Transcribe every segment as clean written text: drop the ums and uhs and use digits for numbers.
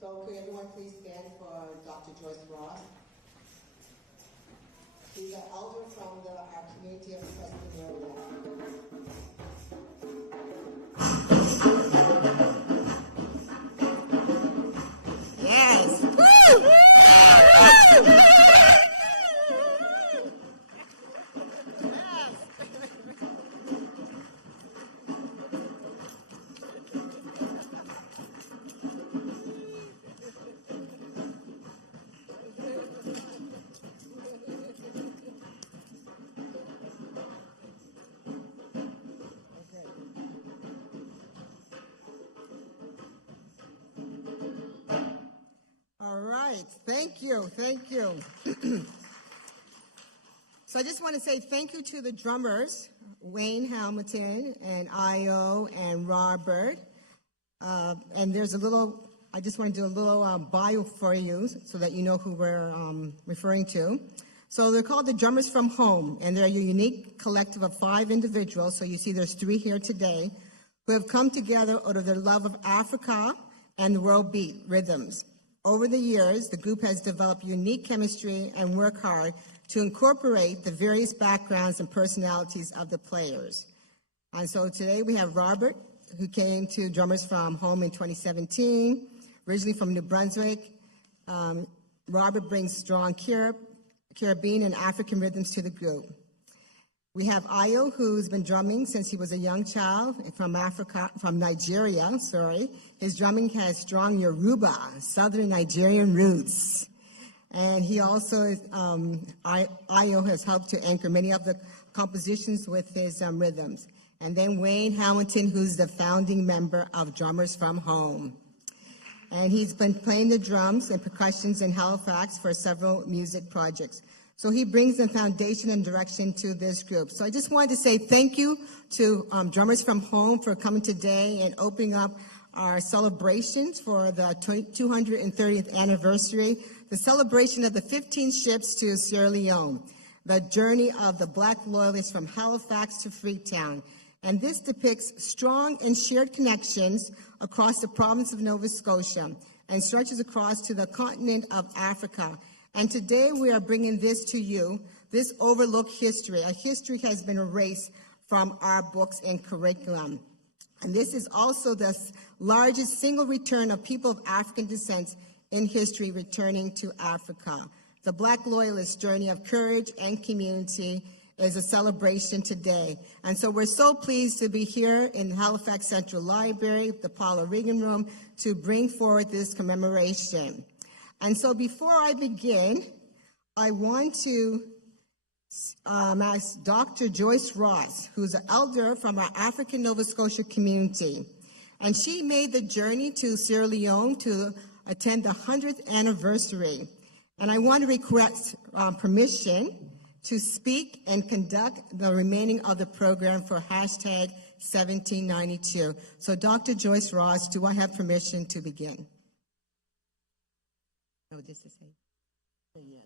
So could everyone please stand for Dr. Joyce Ross? She's an elder from our community of Preston area. Yes! Woo! Thank you. So I just want to say thank you to the drummers, Wayne Hamilton and Io and Robert. And there's I just want to do a little bio for you so that you know who we're referring to. So they're called the Drummers from Home, and they're a unique collective of 5 individuals. So you see there's 3 here today who have come together out of their love of Africa and the world beat rhythms. Over the years, the group has developed unique chemistry and work hard to incorporate the various backgrounds and personalities of the players. And so today we have Robert, who came to Drummers from Home in 2017, originally from New Brunswick. Robert brings strong Caribbean and African rhythms to the group. We have Ayo, who's been drumming since he was a young child from Nigeria. His drumming has strong Yoruba, Southern Nigerian roots. And he also, Ayo has helped to anchor many of the compositions with his rhythms. And then Wayne Hamilton, who's the founding member of Drummers from Home. And he's been playing the drums and percussions in Halifax for several music projects. So he brings the foundation and direction to this group. So I just wanted to say thank you to Drummers from Home for coming today and opening up our celebrations for the 230th anniversary, the celebration of the 15 ships to Sierra Leone, the journey of the Black Loyalists from Halifax to Freetown. And this depicts strong and shared connections across the province of Nova Scotia and stretches across to the continent of Africa. And today we are bringing this to you, this overlooked history. A history has been erased from our books and curriculum. And this is also the largest single return of people of African descent in history returning to Africa. The Black Loyalists' journey of courage and community is a celebration today. And so we're so pleased to be here in Halifax Central Library, the Paula Regan Room, to bring forward this commemoration. And so before I begin, I want to ask Dr. Joyce Ross, who's an elder from our African Nova Scotia community. And she made the journey to Sierra Leone to attend the 100th anniversary. And I want to request permission to speak and conduct the remaining of the program for hashtag 1792. So Dr. Joyce Ross, do I have permission to begin? No, just to say yes.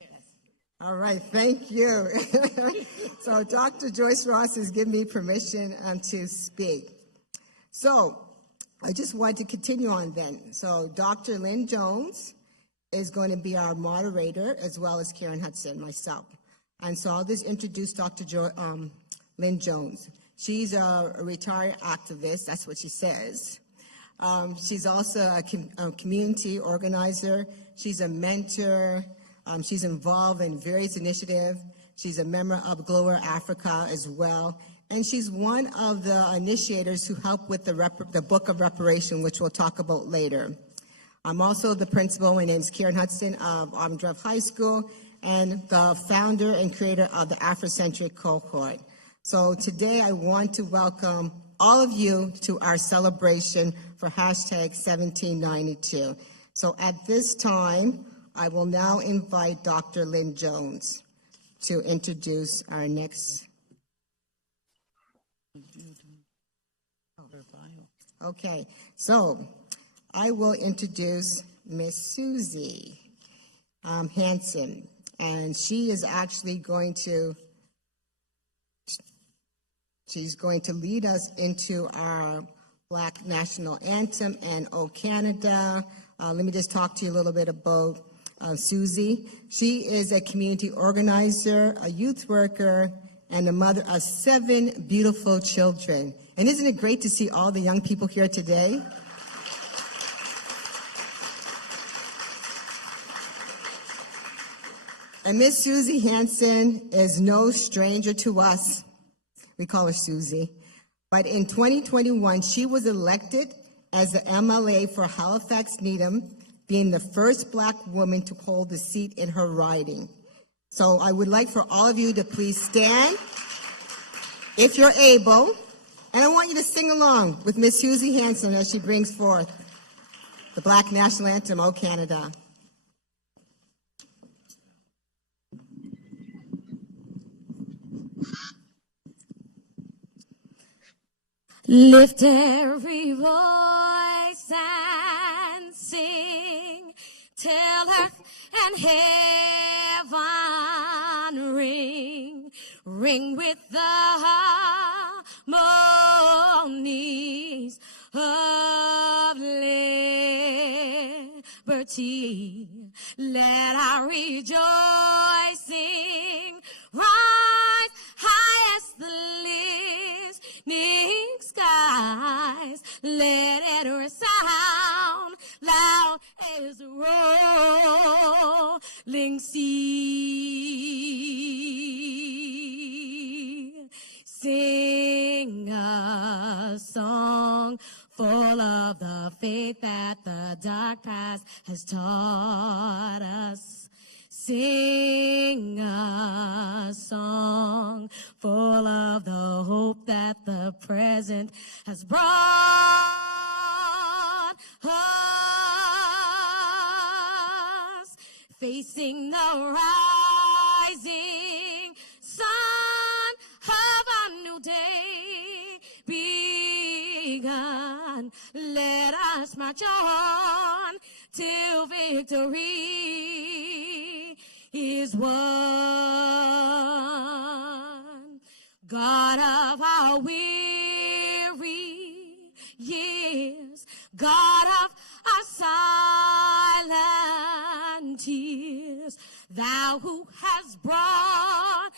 Yes. All right, thank you. So Dr. Joyce Ross has given me permission to speak. So I just wanted to continue on then. So Dr. Lynn Jones is going to be our moderator, as well as Karen Hudson, myself. And so I'll just introduce Dr. Lynn Jones. She's a retired activist, that's what she says. She's also a community organizer. She's a mentor. She's involved in various initiatives. She's a member of Global Africa as well. And she's one of the initiators who helped with the Book of Reparation, which we'll talk about later. I'm also the principal. My name is Karen Hudson of Auburn Drive High School and the founder and creator of the Afrocentric cohort. So today I want to welcome all of you to our celebration for hashtag 1792. So at this time, I will now invite Dr. Lynn Jones to introduce our next. Okay, so I will introduce Miss Susie Hanson, and she is actually going to She's going to lead us into our Black National Anthem and O Canada. Let me just talk to you a little bit about Susie. She is a community organizer, a youth worker, and the mother of 7 beautiful children. And isn't it great to see all the young people here today? And Miss Susie Hansen is no stranger to us. We call her Susie. But in 2021, she was elected as the MLA for Halifax Needham, being the first Black woman to hold the seat in her riding. So I would like for all of you to please stand if you're able. And I want you to sing along with Miss Susie Hansen as she brings forth the Black National Anthem, O Canada. Lift every voice and sing, till earth and heaven ring, ring with the harmonies of liberty. Let our rejoicing rise high as the listening skies. Let it resound loud as the rolling sea. Sing a song full of the faith that the dark past has taught us. Sing a song full of the hope that the present has brought us. Facing the rising sun of a new day begun. Let us march on till victory is won. God of our weary years, God of our silent tears, thou who hast brought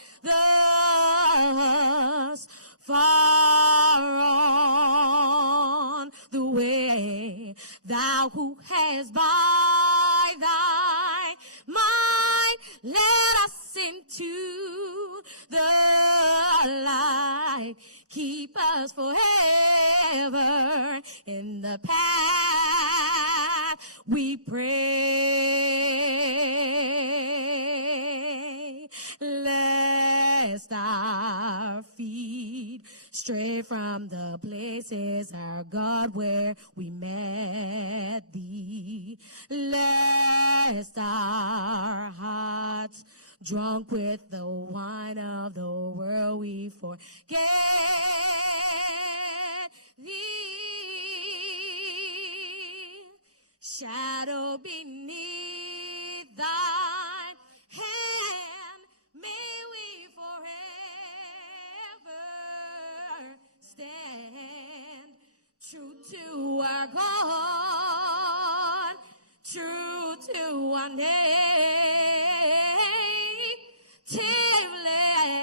us far on the way, thou who hast by thy might led us into the light. Keep us forever in the path we pray, lest our feet stray from the places, our God, where we met thee. Lest our hearts, drunk with the wine of the world, we forget thee. Shadow beneath thine hand, may we forever stand true to our God, true to our native land.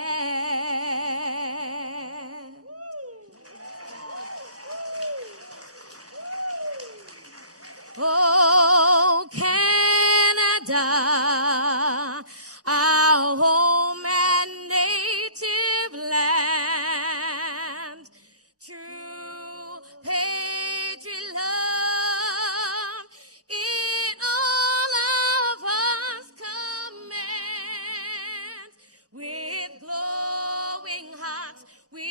Oh, Canada, our home and native land, true patriot love in all of us commands. With glowing hearts we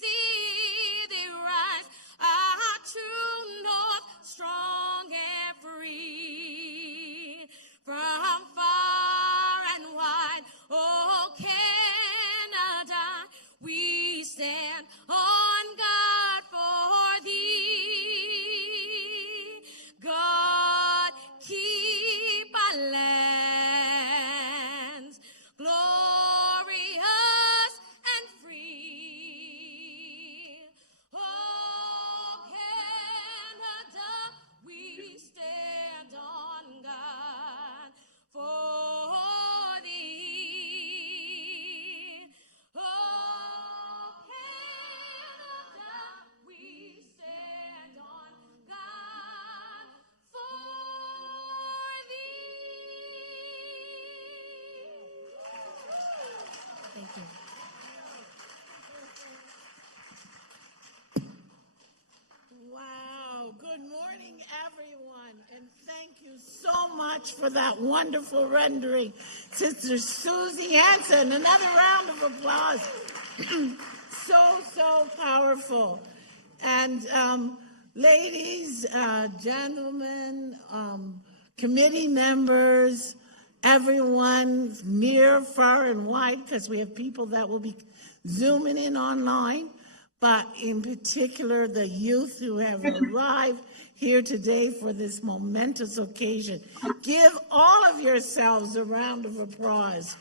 see thee rise, our true north, strong and free, from Wow, good morning, everyone, and thank you so much for that wonderful rendering. Sister Susie Hansen, another round of applause. So powerful. And ladies, gentlemen, committee members, everyone near, far, and wide, because we have people that will be zooming in online, but in particular the youth who have arrived here today for this momentous occasion. Give all of yourselves a round of applause.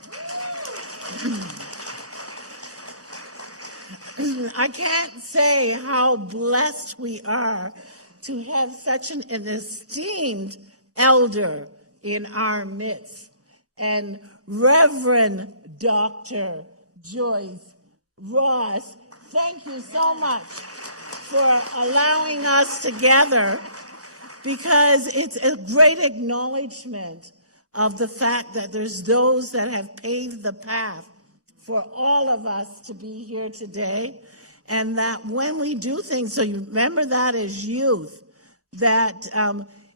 I can't say how blessed we are to have such an esteemed elder in our midst. And Reverend Dr. Joyce Ross, thank you so much for allowing us to gather, because it's a great acknowledgement of the fact that there's those that have paved the path for all of us to be here today, and that when we do things, so you remember that as youth, that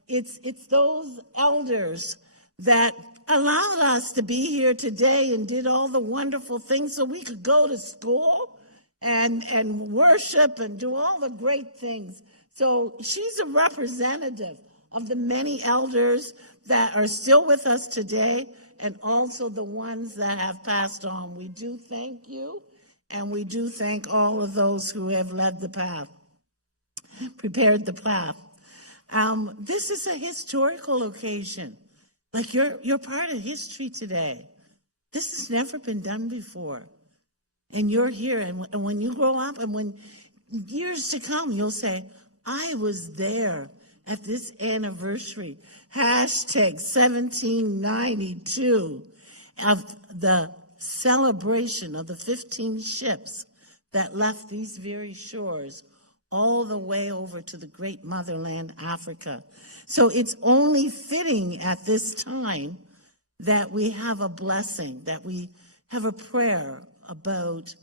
it's those elders that allowed us to be here today and did all the wonderful things so we could go to school and worship and do all the great things. So she's a representative of the many elders that are still with us today, and also the ones that have passed on. We do thank you, and we do thank all of those who have led the path, prepared the path. This is a historical occasion. Like you're part of history today. This has never been done before. And you're here, and when you grow up, and when years to come, you'll say, I was there at this anniversary, #1792, of the celebration of the 15 ships that left these very shores all the way over to the great motherland, Africa. So it's only fitting at this time that we have a blessing, that we have a prayer about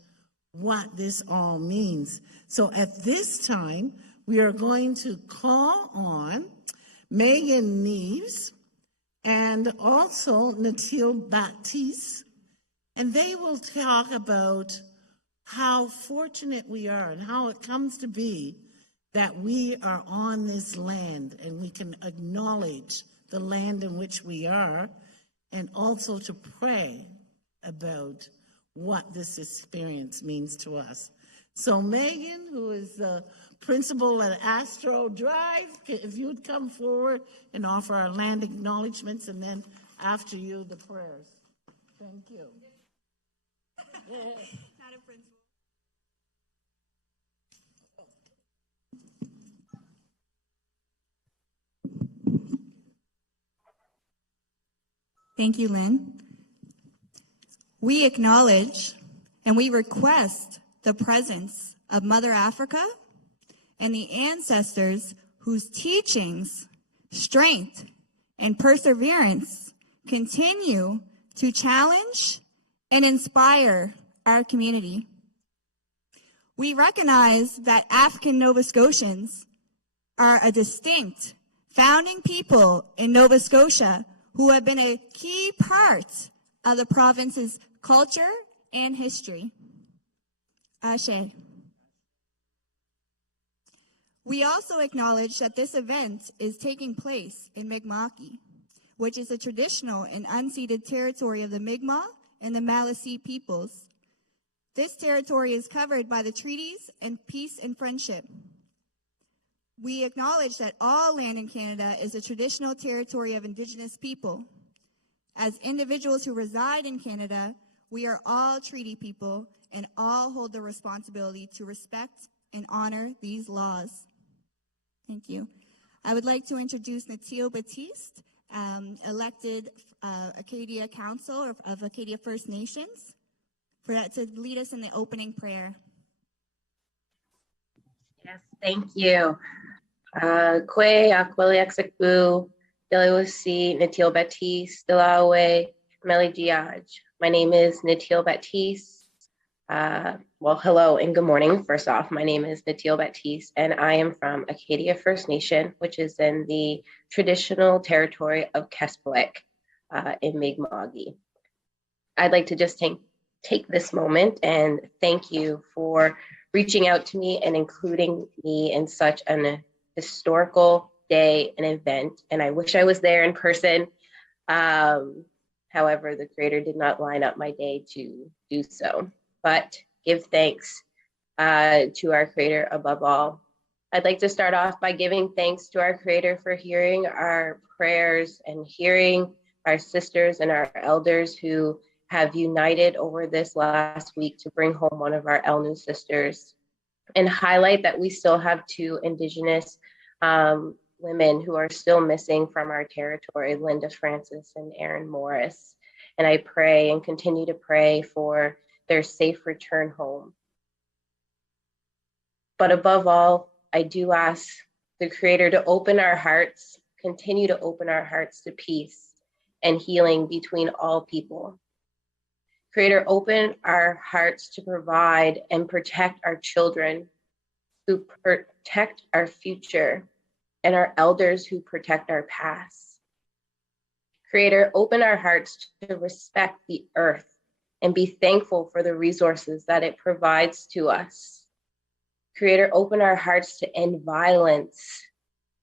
what this all means. So at this time, we are going to call on Megan Neves and also Natil Baptiste, and they will talk about how fortunate we are and how it comes to be that we are on this land and we can acknowledge the land in which we are, and also to pray about what this experience means to us. So Megan, who is the principal at Astro Drive, if you'd come forward and offer our land acknowledgements, and then after you, the prayers. Thank you. Not a principal. Thank you, Lynn. We acknowledge and we request the presence of Mother Africa and the ancestors whose teachings, strength, and perseverance continue to challenge and inspire our community. We recognize that African Nova Scotians are a distinct founding people in Nova Scotia who have been a key part of the province's culture and history. Ashe. We also acknowledge that this event is taking place in Mi'kma'ki, which is a traditional and unceded territory of the Mi'kmaq and the Maliseet peoples. This territory is covered by the treaties and peace and friendship. We acknowledge that all land in Canada is a traditional territory of Indigenous people. As individuals who reside in Canada, we are all treaty people and all hold the responsibility to respect and honor these laws. Thank you. I would like to introduce Natil Baptiste, elected Acadia Council of Acadia First Nations, to lead us in the opening prayer. Yes, thank you. Kwe Akweliaksekbu, Delawasi, Natil Baptiste, Delawe, Meli Diaj. My name is Natil Baptiste. Well, hello and good morning. First off, my name is Natil Baptiste, and I am from Acadia First Nation, which is in the traditional territory of Keswick in Mi'kmaq. I'd like to just take this moment and thank you for reaching out to me and including me in such an historical day and event. And I wish I was there in person. However, the Creator did not line up my day to do so. But give thanks to our Creator above all. I'd like to start off by giving thanks to our Creator for hearing our prayers and hearing our sisters and our elders who have united over this last week to bring home one of our Elnu sisters, and highlight that we still have two Indigenous women who are still missing from our territory, Linda Francis and Erin Morris. And I pray and continue to pray for their safe return home. But above all, I do ask the Creator to open our hearts, continue to open our hearts to peace and healing between all people. Creator, open our hearts to provide and protect our children, who protect our future, and our elders who protect our past. Creator, open our hearts to respect the earth and be thankful for the resources that it provides to us. Creator, open our hearts to end violence,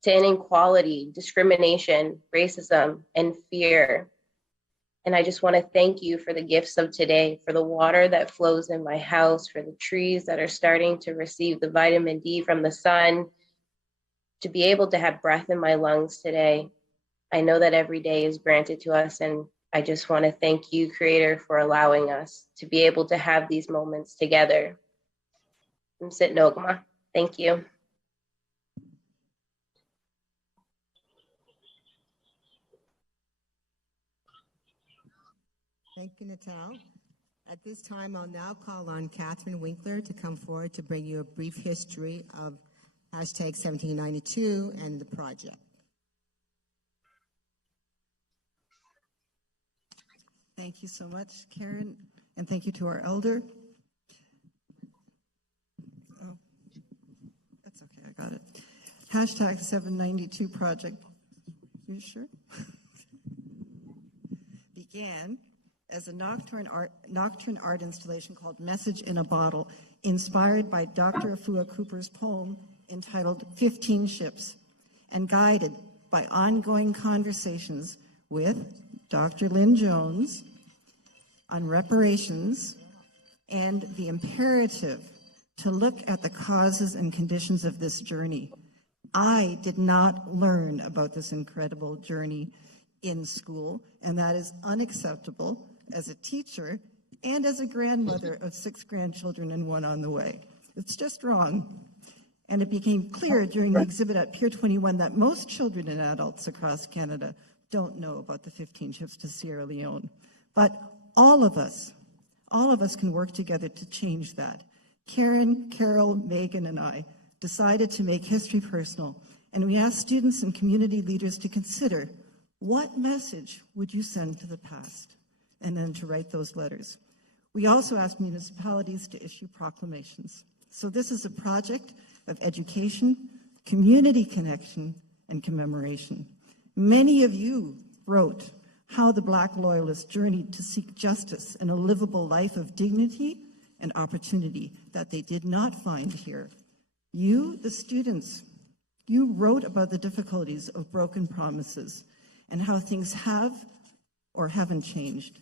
to end inequality, discrimination, racism, and fear. And I just want to thank you for the gifts of today, for the water that flows in my house, for the trees that are starting to receive the vitamin D from the sun, to be able to have breath in my lungs today. I know that every day is granted to us, and I just want to thank you, Creator, for allowing us to be able to have these moments together. Msit Nogma. Thank you. Thank you, Natal. At this time, I'll now call on Catherine Winkler to come forward to bring you a brief history of hashtag 1792 and the project. Thank you so much, Karen, and thank you to our elder. Oh, that's okay, I got it. Hashtag 792 project, you sure? Began as a nocturne art installation called Message in a Bottle, inspired by Dr. Afua Cooper's poem entitled 15 Ships, and guided by ongoing conversations with Dr. Lynn Jones on reparations and the imperative to look at the causes and conditions of this journey. I did not learn about this incredible journey in school, and that is unacceptable as a teacher and as a grandmother of 6 grandchildren and 1 on the way. It's just wrong. And it became clear during the exhibit at Pier 21 that most children and adults across Canada don't know about the 15 ships to Sierra Leone. But all of us can work together to change that. Karen, Carol, Megan, and I decided to make history personal, and we asked students and community leaders to consider, what message would you send to the past? And then to write those letters. We also asked municipalities to issue proclamations. So this is a project of education, community connection, and commemoration. Many of you wrote how the Black Loyalists journeyed to seek justice and a livable life of dignity and opportunity that they did not find here. You, the students, you wrote about the difficulties of broken promises and how things have or haven't changed.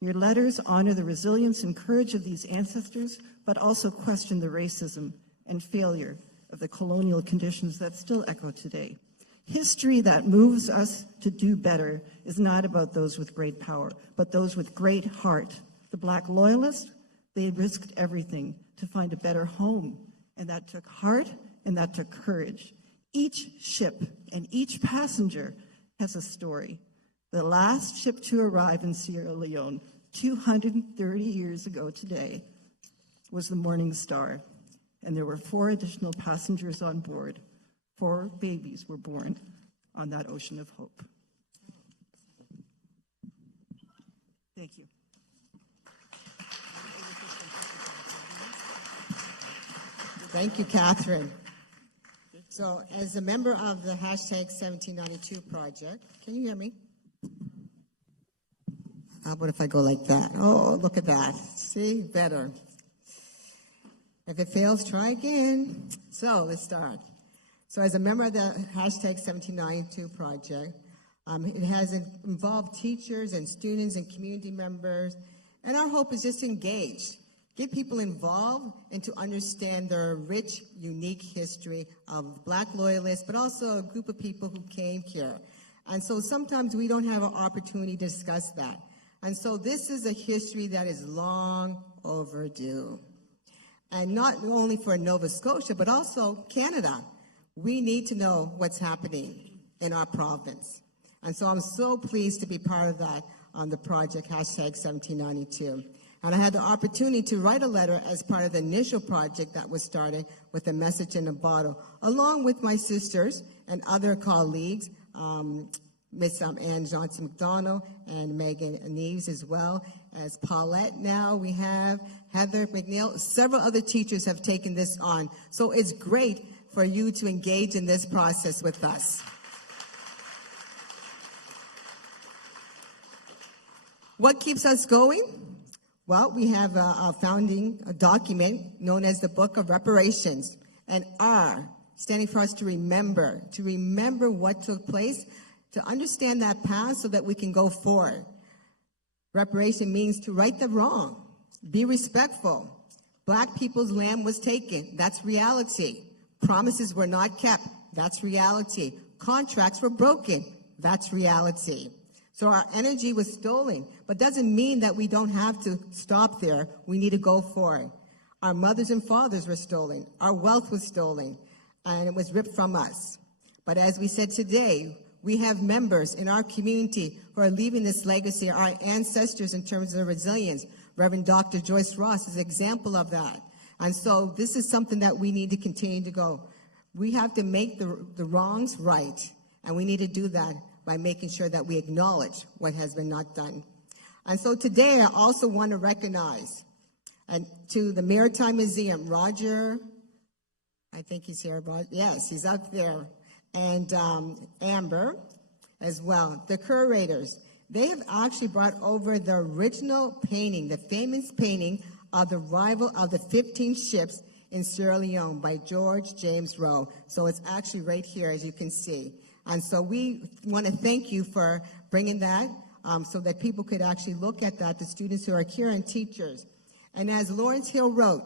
Your letters honor the resilience and courage of these ancestors, but also question the racism and failure of the colonial conditions that still echo today. History that moves us to do better is not about those with great power, but those with great heart. The Black Loyalists, they risked everything to find a better home, and that took heart and that took courage. Each ship and each passenger has a story. The last ship to arrive in Sierra Leone 230 years ago today was the Morning Star, and there were 4 additional passengers on board. 4 babies were born on that ocean of hope. Thank you. Thank you, Catherine. So, as a member of the hashtag 1792 project, can you hear me? How about if I go like that? Oh, look at that. See, better. If it fails, try again. So, let's start. So, as a member of the hashtag 1792 project, it has involved teachers and students and community members, and our hope is just to engage, get people involved, and to understand their rich, unique history of Black Loyalists, but also a group of people who came here. And so sometimes we don't have an opportunity to discuss that. And so this is a history that is long overdue. And not only for Nova Scotia, but also Canada. We need to know what's happening in our province. And so I'm so pleased to be part of that on the project, hashtag 1792. And I had the opportunity to write a letter as part of the initial project that was started with a message in a bottle, along with my sisters and other colleagues, Miss Ann Johnson-McDonald and Megan Neves, as well as Paulette. Now we have Heather McNeil. Several other teachers have taken this on. So it's great for you to engage in this process with us. What keeps us going? Well, we have a founding document known as the Book of Reparations, and R, standing for us to remember what took place, to understand that past so that we can go forward. Reparation means to right the wrong, be respectful. Black people's land was taken. That's reality. Promises were not kept. That's reality. Contracts were broken. That's reality. So our energy was stolen, but doesn't mean that we don't have to stop there. We need to go forward. Our mothers and fathers were stolen. Our wealth was stolen, and it was ripped from us. But as we said today, we have members in our community who are leaving this legacy, our ancestors, in terms of resilience. Reverend Dr. Joyce Ross is an example of that. And so this is something that we need to continue to go. We have to make the wrongs right, and we need to do that by making sure that we acknowledge what has been not done. And so today I also want to recognize, and to the Maritime Museum, Roger, I think he's here, yes, he's up there, and Amber as well, the curators. They have actually brought over the original painting, the famous painting of the arrival of the 15 ships in Sierra Leone by George James Rowe. So it's actually right here, as you can see. And so we want to thank you for bringing that so that people could actually look at that, the students who are here and teachers. And as Lawrence Hill wrote,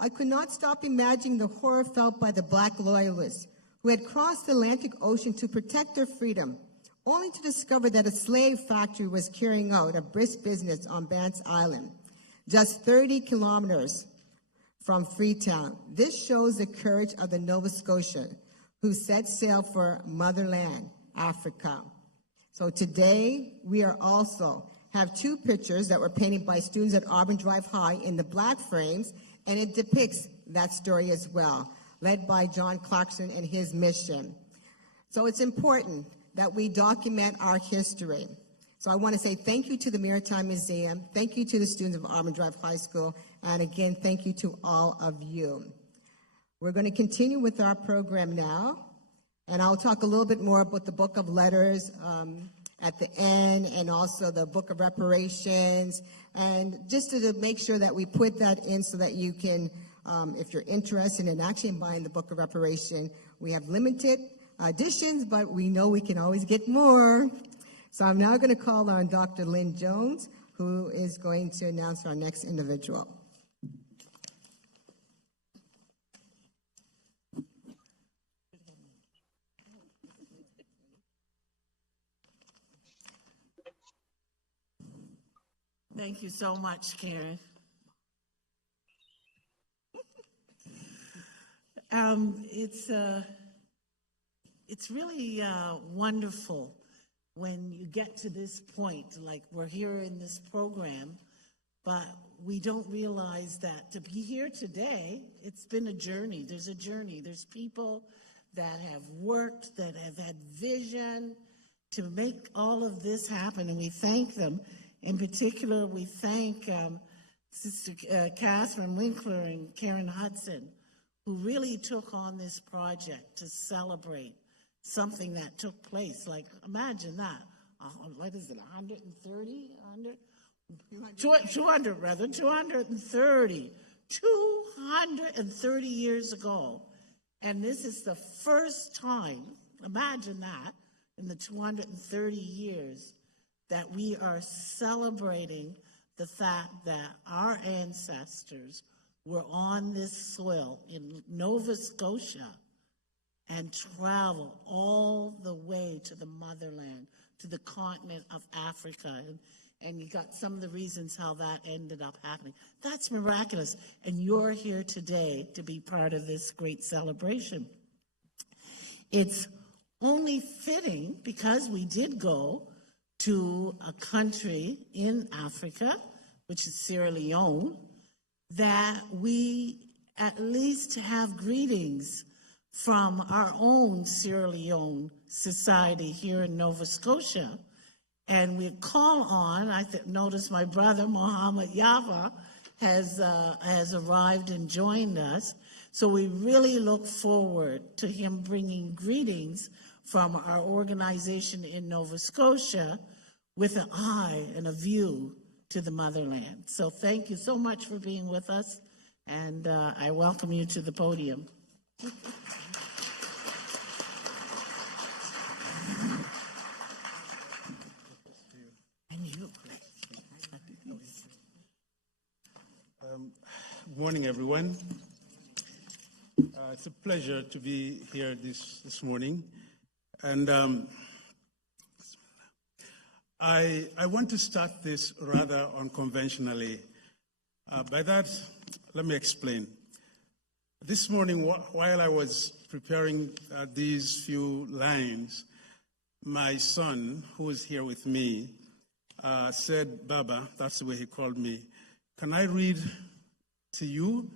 I could not stop imagining the horror felt by the Black Loyalists who had crossed the Atlantic Ocean to protect their freedom, only to discover that a slave factory was carrying out a brisk business on Banks Island, just 30 kilometers from Freetown. This shows the courage of the Nova Scotian who set sail for motherland, Africa. So today, we are also have two pictures that were painted by students at Auburn Drive High in the black frames, and it depicts that story as well, led by John Clarkson and his mission. So it's important that we document our history. So I want to say thank you to the Maritime Museum, thank you to the students of Auburn Drive High School, and again, thank you to all of you. We're going to continue with our program now, and I'll talk a little bit more about the Book of Letters at the end, and also the Book of Reparations, and just to make sure that we put that in so that you can, if you're interested in actually buying the Book of Reparation, we have limited editions, but we know we can always get more. So I'm now going to call on Dr. Lynn Jones, who is going to announce our next individual. Thank you so much, Karen. It's really wonderful when you get to this point, like we're here in this program, but we don't realize that to be here today, it's been a journey. There's a journey. There's people that have worked, that have had vision to make all of this happen, and we thank them. In particular, we thank Sister Catherine Winkler and Karen Hudson, who really took on this project to celebrate something that took place. Like, imagine that. What is it, 130? 230 years ago. And this is the first time, imagine that, in the 230 years that we are celebrating the fact that our ancestors were on this soil in Nova Scotia and traveled all the way to the motherland, to the continent of Africa. And you got some of the reasons how that ended up happening. That's miraculous. And you're here today to be part of this great celebration. It's only fitting, because we did go to a country in Africa, which is Sierra Leone, that we at least have greetings from our own Sierra Leone society here in Nova Scotia. And we call on, notice my brother, Mohammed Yafa, has arrived and joined us. So we really look forward to him bringing greetings from our organization in Nova Scotia with an eye and a view to the motherland. So thank you so much for being with us, and I welcome you to the podium. Good morning, everyone. It's a pleasure to be here this morning. And I want to start this rather unconventionally. By that, let me explain. This morning, while I was preparing these few lines, my son, who is here with me, said, "Baba," that's the way he called me, "can I read to you?"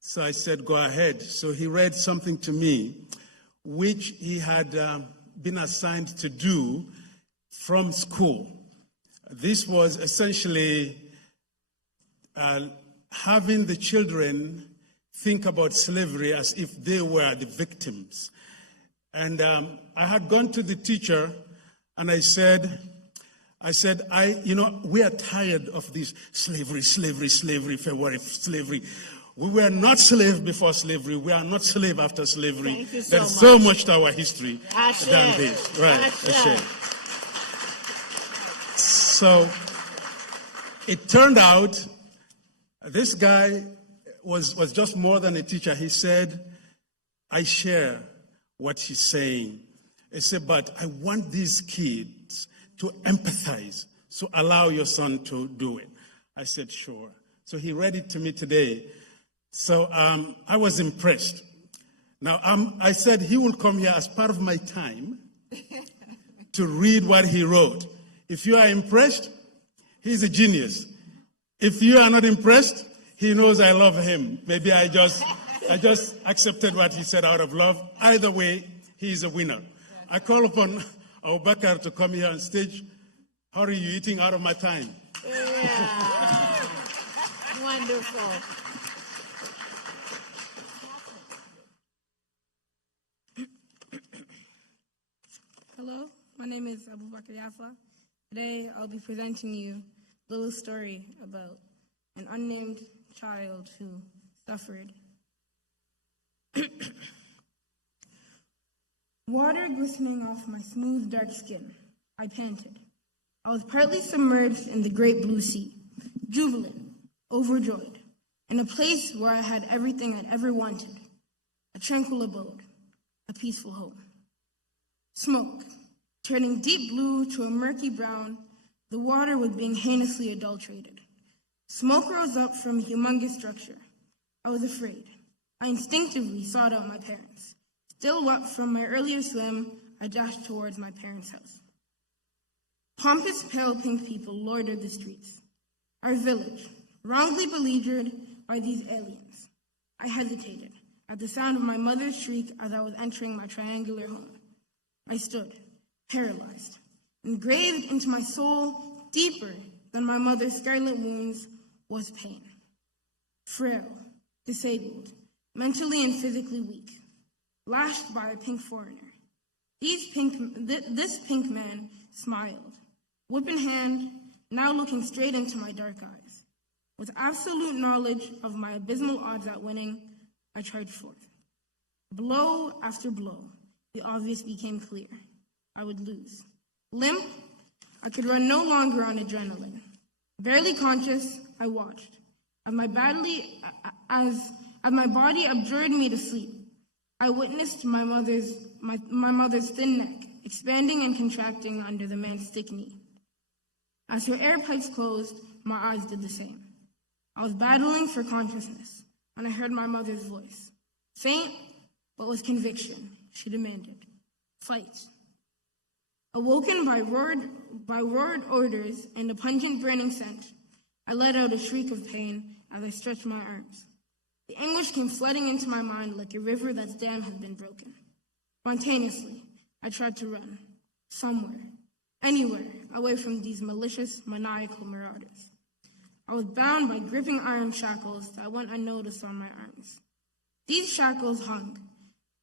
So I said, "Go ahead." So he read something to me, which he had been assigned to do from school. This was essentially having the children think about slavery as if they were the victims. And I had gone to the teacher and I said, we are tired of this slavery, February slavery. We were not slaves before slavery. We are not slave after slavery. There's so much to our history than this. Right. So it turned out this guy was just more than a teacher. He said, "I share what she's saying." He said, "But I want these kids to empathize, so allow your son to do it." I said, "Sure." So he read it to me today. So I was impressed. Now, I said he will come here as part of my time to read what he wrote. If you are impressed, he's a genius. If you are not impressed, he knows I love him. Maybe I just accepted what he said out of love. Either way, he is a winner. I call upon Abu Bakr to come here on stage. Hurry, you're eating out of my time. Yeah. Wonderful. Hello, my name is Abu Bakr Afua. Today I'll be presenting you a little story about an unnamed child who suffered. Water glistening off my smooth, dark skin, I panted. I was partly submerged in the great blue sea, jubilant, overjoyed, in a place where I had everything I'd ever wanted, a tranquil abode, a peaceful home. Smoke, turning deep blue to a murky brown, the water was being heinously adulterated. Smoke rose up from a humongous structure. I was afraid. I instinctively sought out my parents. Still wet from my earlier swim, I dashed towards my parents' house. Pompous, pale pink people loitered the streets. Our village, wrongly beleaguered by these aliens. I hesitated at the sound of my mother's shriek as I was entering my triangular home. I stood, paralyzed, engraved into my soul, deeper than my mother's scarlet wounds, was pain. Frail, disabled, mentally and physically weak, lashed by a pink foreigner. This pink man smiled, whip in hand, now looking straight into my dark eyes. With absolute knowledge of my abysmal odds at winning, I charged forth. Blow after blow, the obvious became clear. I would lose. Limp, I could run no longer on adrenaline. Barely conscious, I watched. As my body abjured me to sleep, I witnessed my mother's thin neck expanding and contracting under the man's thick knee. As her air pipes closed, my eyes did the same. I was battling for consciousness, and I heard my mother's voice. Faint, but with conviction, she demanded, "Fight." Awoken by roared orders and a pungent burning scent, I let out a shriek of pain as I stretched my arms. The anguish came flooding into my mind like a river that's dam has been broken. Spontaneously, I tried to run. Somewhere. Anywhere. Away from these malicious, maniacal marauders. I was bound by gripping iron shackles that went unnoticed on my arms. These shackles hung,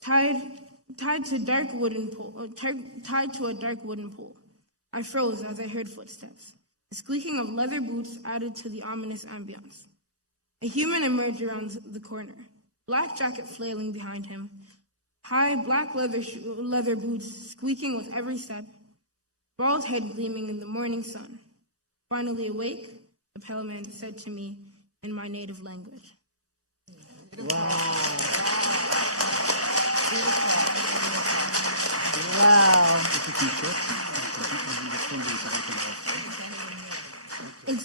tied to a dark wooden pole. I froze as I heard footsteps. The squeaking of leather boots added to the ominous ambience. A human emerged around the corner, black jacket flailing behind him, high black leather boots squeaking with every step, bald head gleaming in the morning sun. Finally awake, the pale man said to me in my native language. Wow.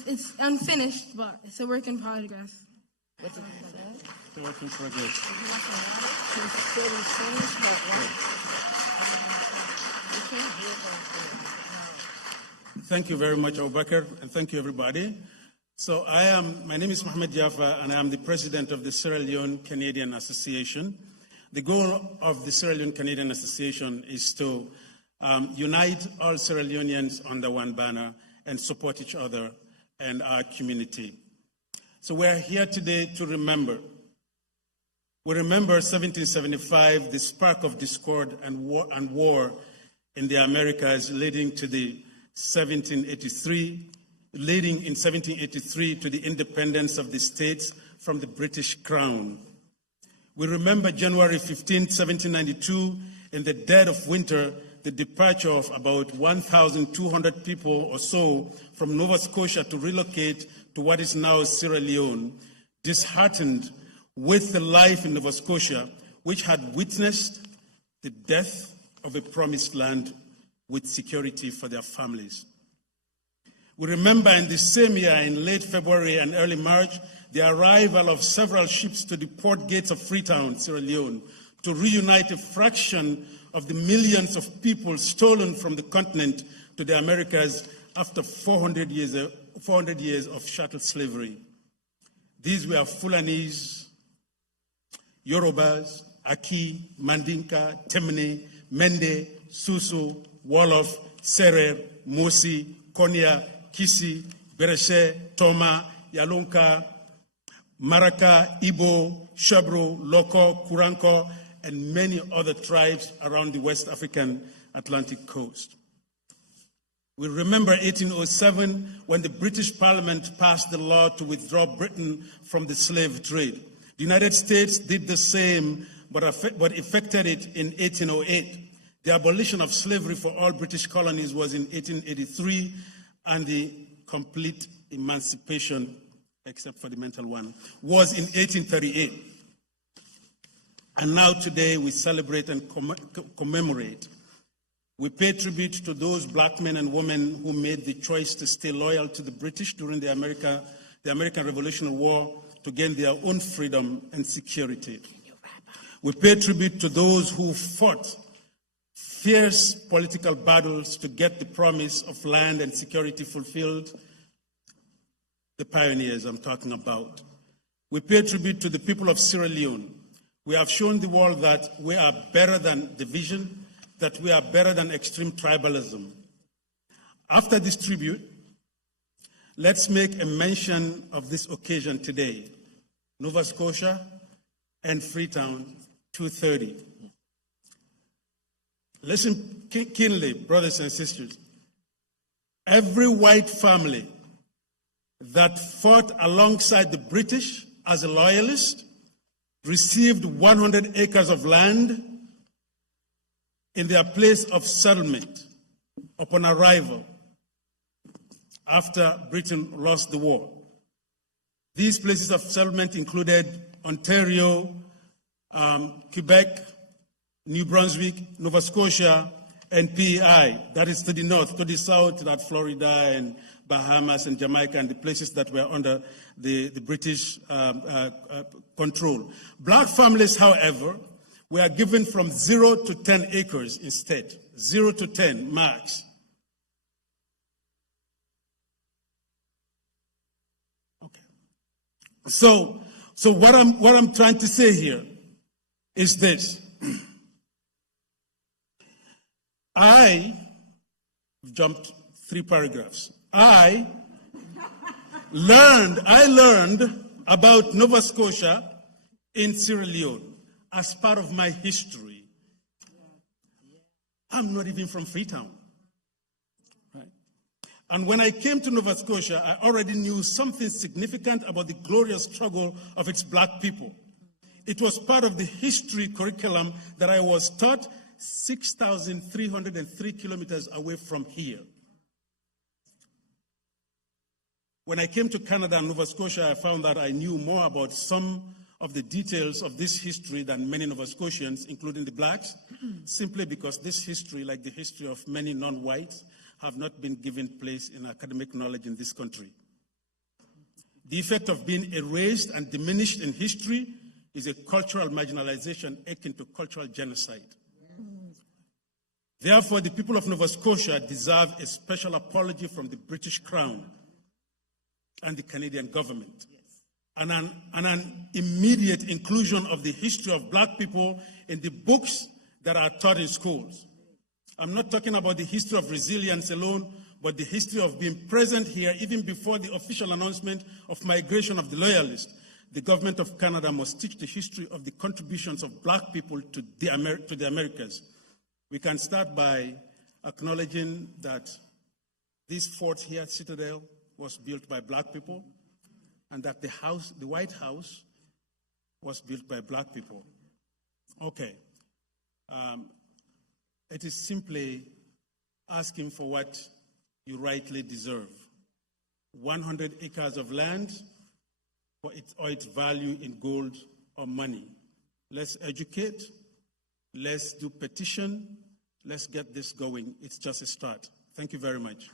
It's unfinished, but it's a work in progress. It's a work in progress. Thank you very much, Abu Bakr, and thank you, everybody. So my name is Mohamed Jaffa, and I am the president of the Sierra Leone Canadian Association. The goal of the Sierra Leone Canadian Association is to unite all Sierra Leoneans under one banner and support each other and our community. So we're here today to remember. We remember 1775, the spark of discord and war in the Americas, leading in 1783 to the independence of the states from the British Crown. We remember January 15, 1792, in the dead of winter, the departure of about 1,200 people or so from Nova Scotia to relocate to what is now Sierra Leone, disheartened with the life in Nova Scotia, which had witnessed the death of a promised land with security for their families. We remember in the same year, in late February and early March, the arrival of several ships to the port gates of Freetown, Sierra Leone, to reunite a fraction of the millions of people stolen from the continent to the Americas after 400 years of chattel slavery. These were Fulanese, Yorubas, Aki, Mandinka, Temne, Mende, Susu, Wolof, Serer, Mosi, Konya, Kisi, Bereshe, Toma, Yalunka, Maraka, Igbo, Shabro, Loko, Kuranko, and many other tribes around the West African Atlantic coast. We remember 1807 when the British Parliament passed the law to withdraw Britain from the slave trade. The United States did the same, but effected it in 1808. The abolition of slavery for all British colonies was in 1883, and the complete emancipation, except for the mental one, was in 1838. And now today we celebrate and commemorate. We pay tribute to those black men and women who made the choice to stay loyal to the British during the American Revolutionary War to gain their own freedom and security. We pay tribute to those who fought fierce political battles to get the promise of land and security fulfilled, the pioneers I'm talking about. We pay tribute to the people of Sierra Leone. We have shown the world that we are better than division, that we are better than extreme tribalism. After this tribute, let's make a mention of this occasion today. Nova Scotia and Freetown 230. Listen keenly, brothers and sisters. Every white family that fought alongside the British as a loyalist received 100 acres of land in their place of settlement upon arrival after Britain lost the war. These places of settlement included Ontario, Quebec, New Brunswick, Nova Scotia, and PEI. That is to the north. To the south, that Florida and Bahamas and Jamaica and the places that were under the British control. Black families, however, were given from 0 to 10 acres instead. 0 to 10 max. Okay. So what I'm trying to say here is this. I jumped 3 paragraphs. I learned about Nova Scotia in Sierra Leone as part of my history. I'm not even from Freetown. Right? And when I came to Nova Scotia, I already knew something significant about the glorious struggle of its black people. It was part of the history curriculum that I was taught 6,303 kilometers away from here. When I came to Canada and Nova Scotia, I found that I knew more about some of the details of this history than many Nova Scotians, including the blacks, simply because this history, like the history of many non-whites, have not been given place in academic knowledge in this country. The effect of being erased and diminished in history is a cultural marginalization akin to cultural genocide. Therefore, the people of Nova Scotia deserve a special apology from the British Crown and the Canadian government, and an immediate inclusion of the history of black people in the books that are taught in schools. I'm not talking about the history of resilience alone, but the history of being present here even before the official announcement of migration of the Loyalists. The government of Canada must teach the history of the contributions of black people to the Americas. We can start by acknowledging that this fort here, Citadel, was built by black people, and that the White House was built by black people. Okay. It is simply asking for what you rightly deserve. 100 acres of land or its value in gold or money. Let's educate. Let's do petition. Let's get this going. It's just a start. Thank you very much.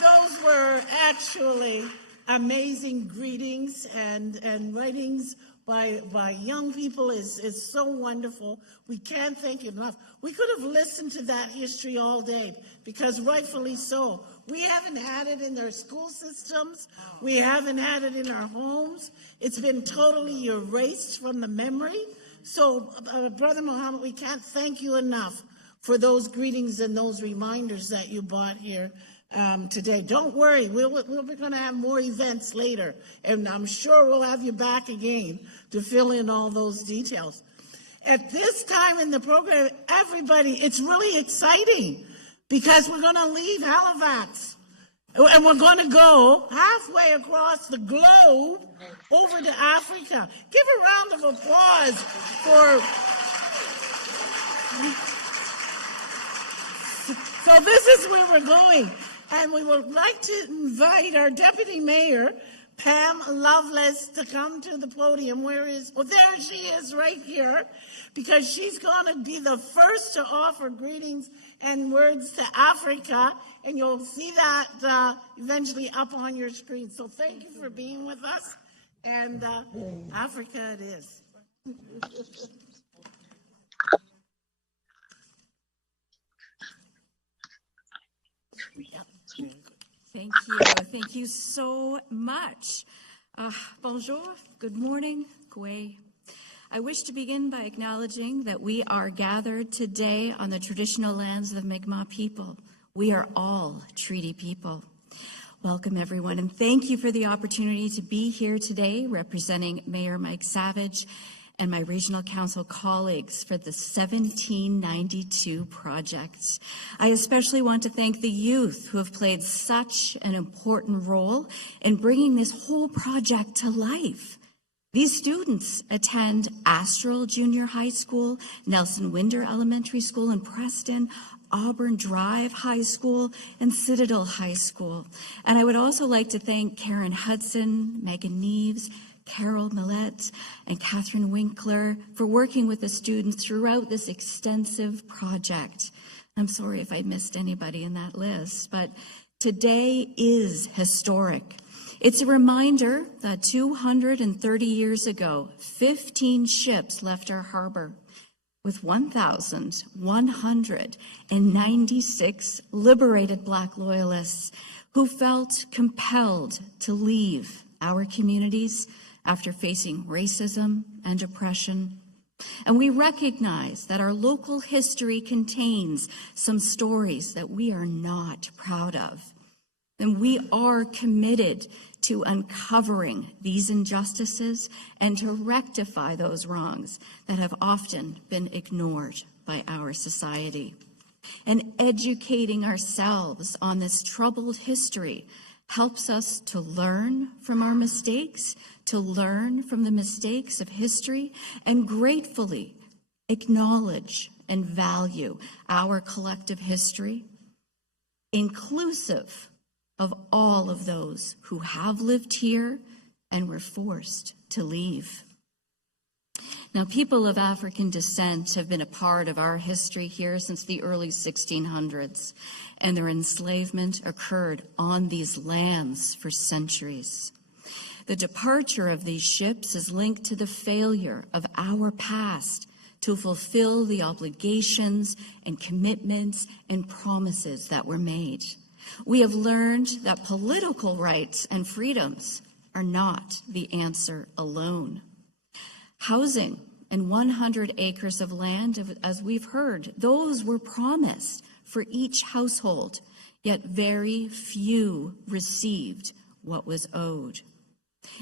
Those were actually amazing greetings and writings by young people is so wonderful. We can't thank you enough. We could have listened to that history all day, because rightfully so. We haven't had it in our school systems. We haven't had it in our homes. It's been totally erased from the memory. So, Brother Muhammad, we can't thank you enough for those greetings and those reminders that you brought here today. Don't worry, we're going to have more events later, and I'm sure we'll have you back again to fill in all those details. At this time in the program, everybody, it's really exciting because we're going to leave Halifax and we're going to go halfway across the globe over to Africa. Give a round of applause for... So this is where we're going. And we would like to invite our Deputy Mayor, Pam Lovelace, to come to the podium. There she is right here, because she's going to be the first to offer greetings and words to Africa. And you'll see that eventually up on your screen. So thank you for being with us. And Africa it is. Thank you so much. Bonjour, good morning, Kwe. I wish to begin by acknowledging that we are gathered today on the traditional lands of the Mi'kmaq people. We are all treaty people. Welcome, everyone, and thank you for the opportunity to be here today representing Mayor Mike Savage and my regional council colleagues for the 1792 project. I especially want to thank the youth who have played such an important role in bringing this whole project to life. These students attend Astral Junior High School, Nelson Winder Elementary School in Preston, Auburn Drive High School, and Citadel High School. And I would also like to thank Karen Hudson, Megan Neves, Carol Millette, and Catherine Winkler for working with the students throughout this extensive project. I'm sorry if I missed anybody in that list, but today is historic. It's a reminder that 230 years ago, 15 ships left our harbor with 1,196 liberated Black Loyalists who felt compelled to leave our communities after facing racism and oppression. And we recognize that our local history contains some stories that we are not proud of. And we are committed to uncovering these injustices and to rectify those wrongs that have often been ignored by our society. And educating ourselves on this troubled history helps us to learn from our mistakes, to learn from the mistakes of history, and gratefully acknowledge and value our collective history, inclusive of all of those who have lived here and were forced to leave. Now, people of African descent have been a part of our history here since the early 1600s, and their enslavement occurred on these lands for centuries. The departure of these ships is linked to the failure of our past to fulfill the obligations and commitments and promises that were made. We have learned that political rights and freedoms are not the answer alone. Housing and 100 acres of land, as we've heard, those were promised for each household, yet very few received what was owed.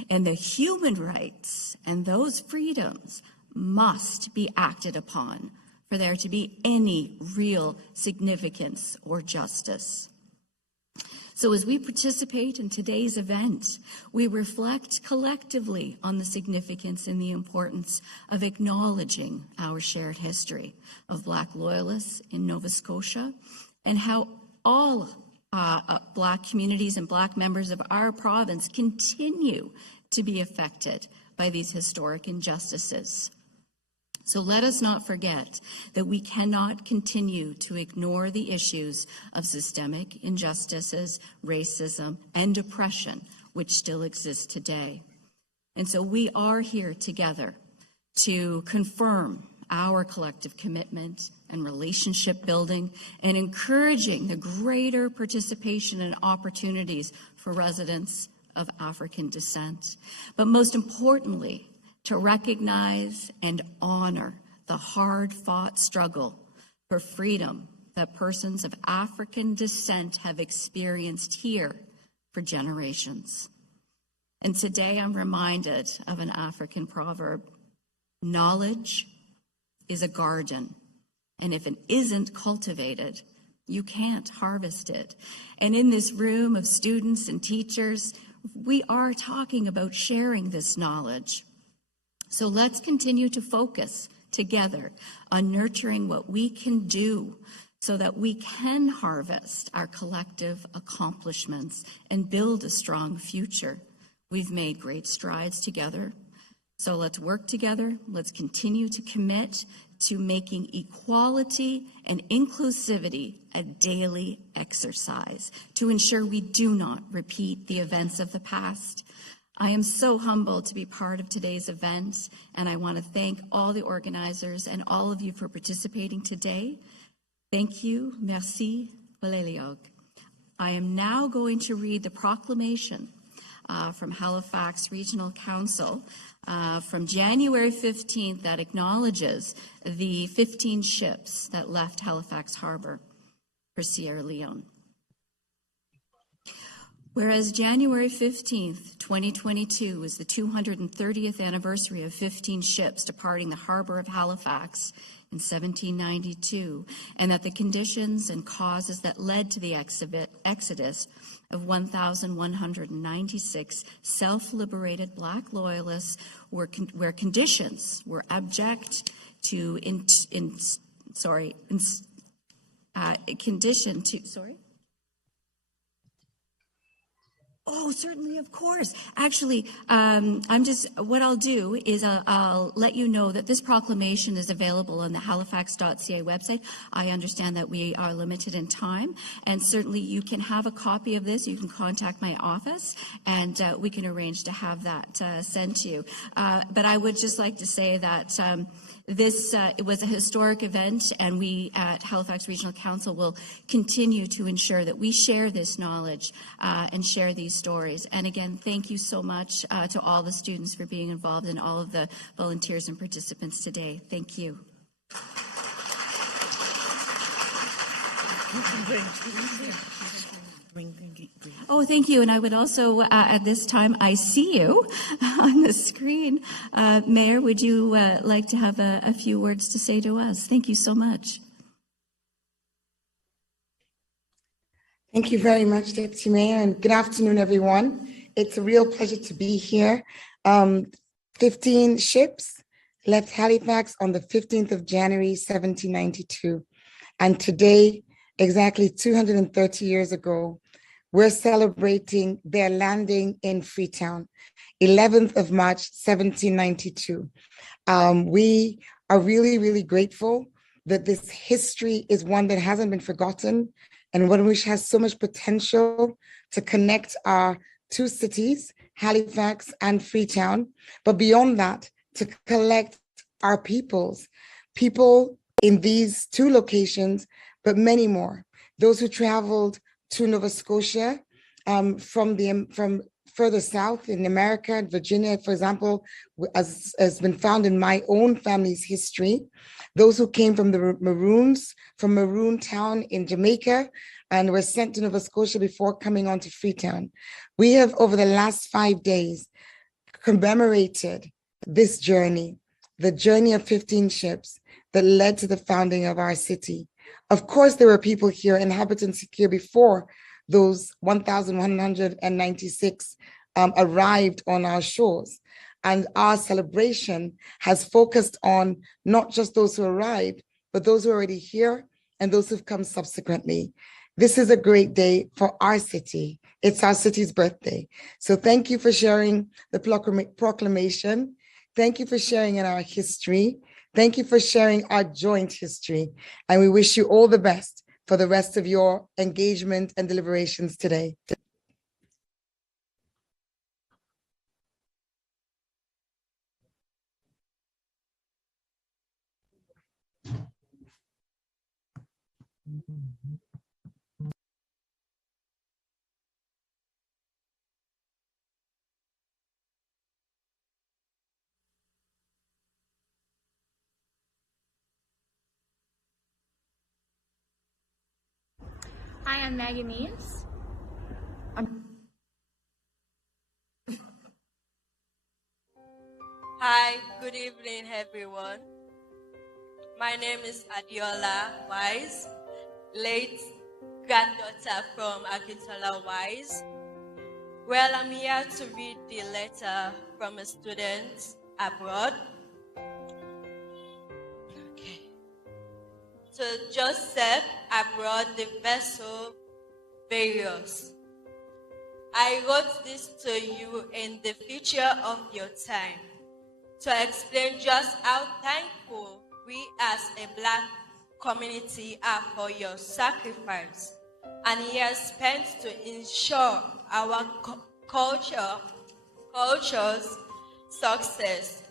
And the human rights and those freedoms must be acted upon for there to be any real significance or justice. So as we participate in today's event, we reflect collectively on the significance and the importance of acknowledging our shared history of Black Loyalists in Nova Scotia and how all Black communities and Black members of our province continue to be affected by these historic injustices. So let us not forget that we cannot continue to ignore the issues of systemic injustices, racism, and oppression, which still exist today. And so we are here together to confirm our collective commitment and relationship building and encouraging the greater participation and opportunities for residents of African descent. But most importantly, to recognize and honor the hard-fought struggle for freedom that persons of African descent have experienced here for generations. And today I'm reminded of an African proverb: knowledge is a garden, and if it isn't cultivated, you can't harvest it. And in this room of students and teachers, we are talking about sharing this knowledge. So let's continue to focus together on nurturing what we can do so that we can harvest our collective accomplishments and build a strong future. We've made great strides together. So let's work together. Let's continue to commit to making equality and inclusivity a daily exercise to ensure we do not repeat the events of the past. I am so humbled to be part of today's event, and I want to thank all the organizers and all of you for participating today. Thank you. Merci. Baleliog. I am now going to read the proclamation from Halifax Regional Council from January 15th that acknowledges the 15 ships that left Halifax Harbour for Sierra Leone. Whereas January 15th, 2022 is the 230th anniversary of 15 ships departing the harbor of Halifax in 1792, and that the conditions and causes that led to the exodus of 1,196 self-liberated Black Loyalists where conditions were abject to Oh, certainly, of course. Actually, what I'll do is I'll let you know that this proclamation is available on the halifax.ca website. I understand that we are limited in time, and certainly you can have a copy of this. You can contact my office, and we can arrange to have that sent to you. But I would just like to say that it was a historic event, and we at Halifax Regional Council will continue to ensure that we share this knowledge and share these stories. And again, thank you so much to all the students for being involved and all of the volunteers and participants today. Thank you. Oh, thank you. And I would also, at this time, I see you on the screen. Mayor, would you like to have a few words to say to us? Thank you so much. Thank you very much, Deputy Mayor, and good afternoon, everyone. It's a real pleasure to be here. 15 ships left Halifax on the 15th of January, 1792. And today, exactly 230 years ago, we're celebrating their landing in Freetown, 11th of March, 1792. We are really, really grateful that this history is one that hasn't been forgotten and one which has so much potential to connect our two cities, Halifax and Freetown, but beyond that, to collect our people in these two locations, but many more. Those who traveled to Nova Scotia from further south in America, Virginia, for example, as has been found in my own family's history. Those who came from the Maroons, from Maroon Town in Jamaica, and were sent to Nova Scotia before coming on to Freetown. We have, over the last 5 days, commemorated this journey, the journey of 15 ships that led to the founding of our city. Of course, there were people here, inhabitants here before those 1,196 arrived on our shores. And our celebration has focused on not just those who arrived, but those who are already here and those who've come subsequently. This is a great day for our city. It's our city's birthday. So thank you for sharing the proclamation. Thank you for sharing in our history. Thank you for sharing our joint history. And we wish you all the best for the rest of your engagement and deliberations today. Hi, I'm Maggie Means. Hi, good evening, everyone. My name is Adiola Wise, late granddaughter from Akintola Wise. Well, I'm here to read the letter from a student abroad. To Joseph abroad, the vessel various. I wrote this to you in the future of your time to explain just how thankful we as a Black community are for your sacrifice and years spent to ensure our culture's success.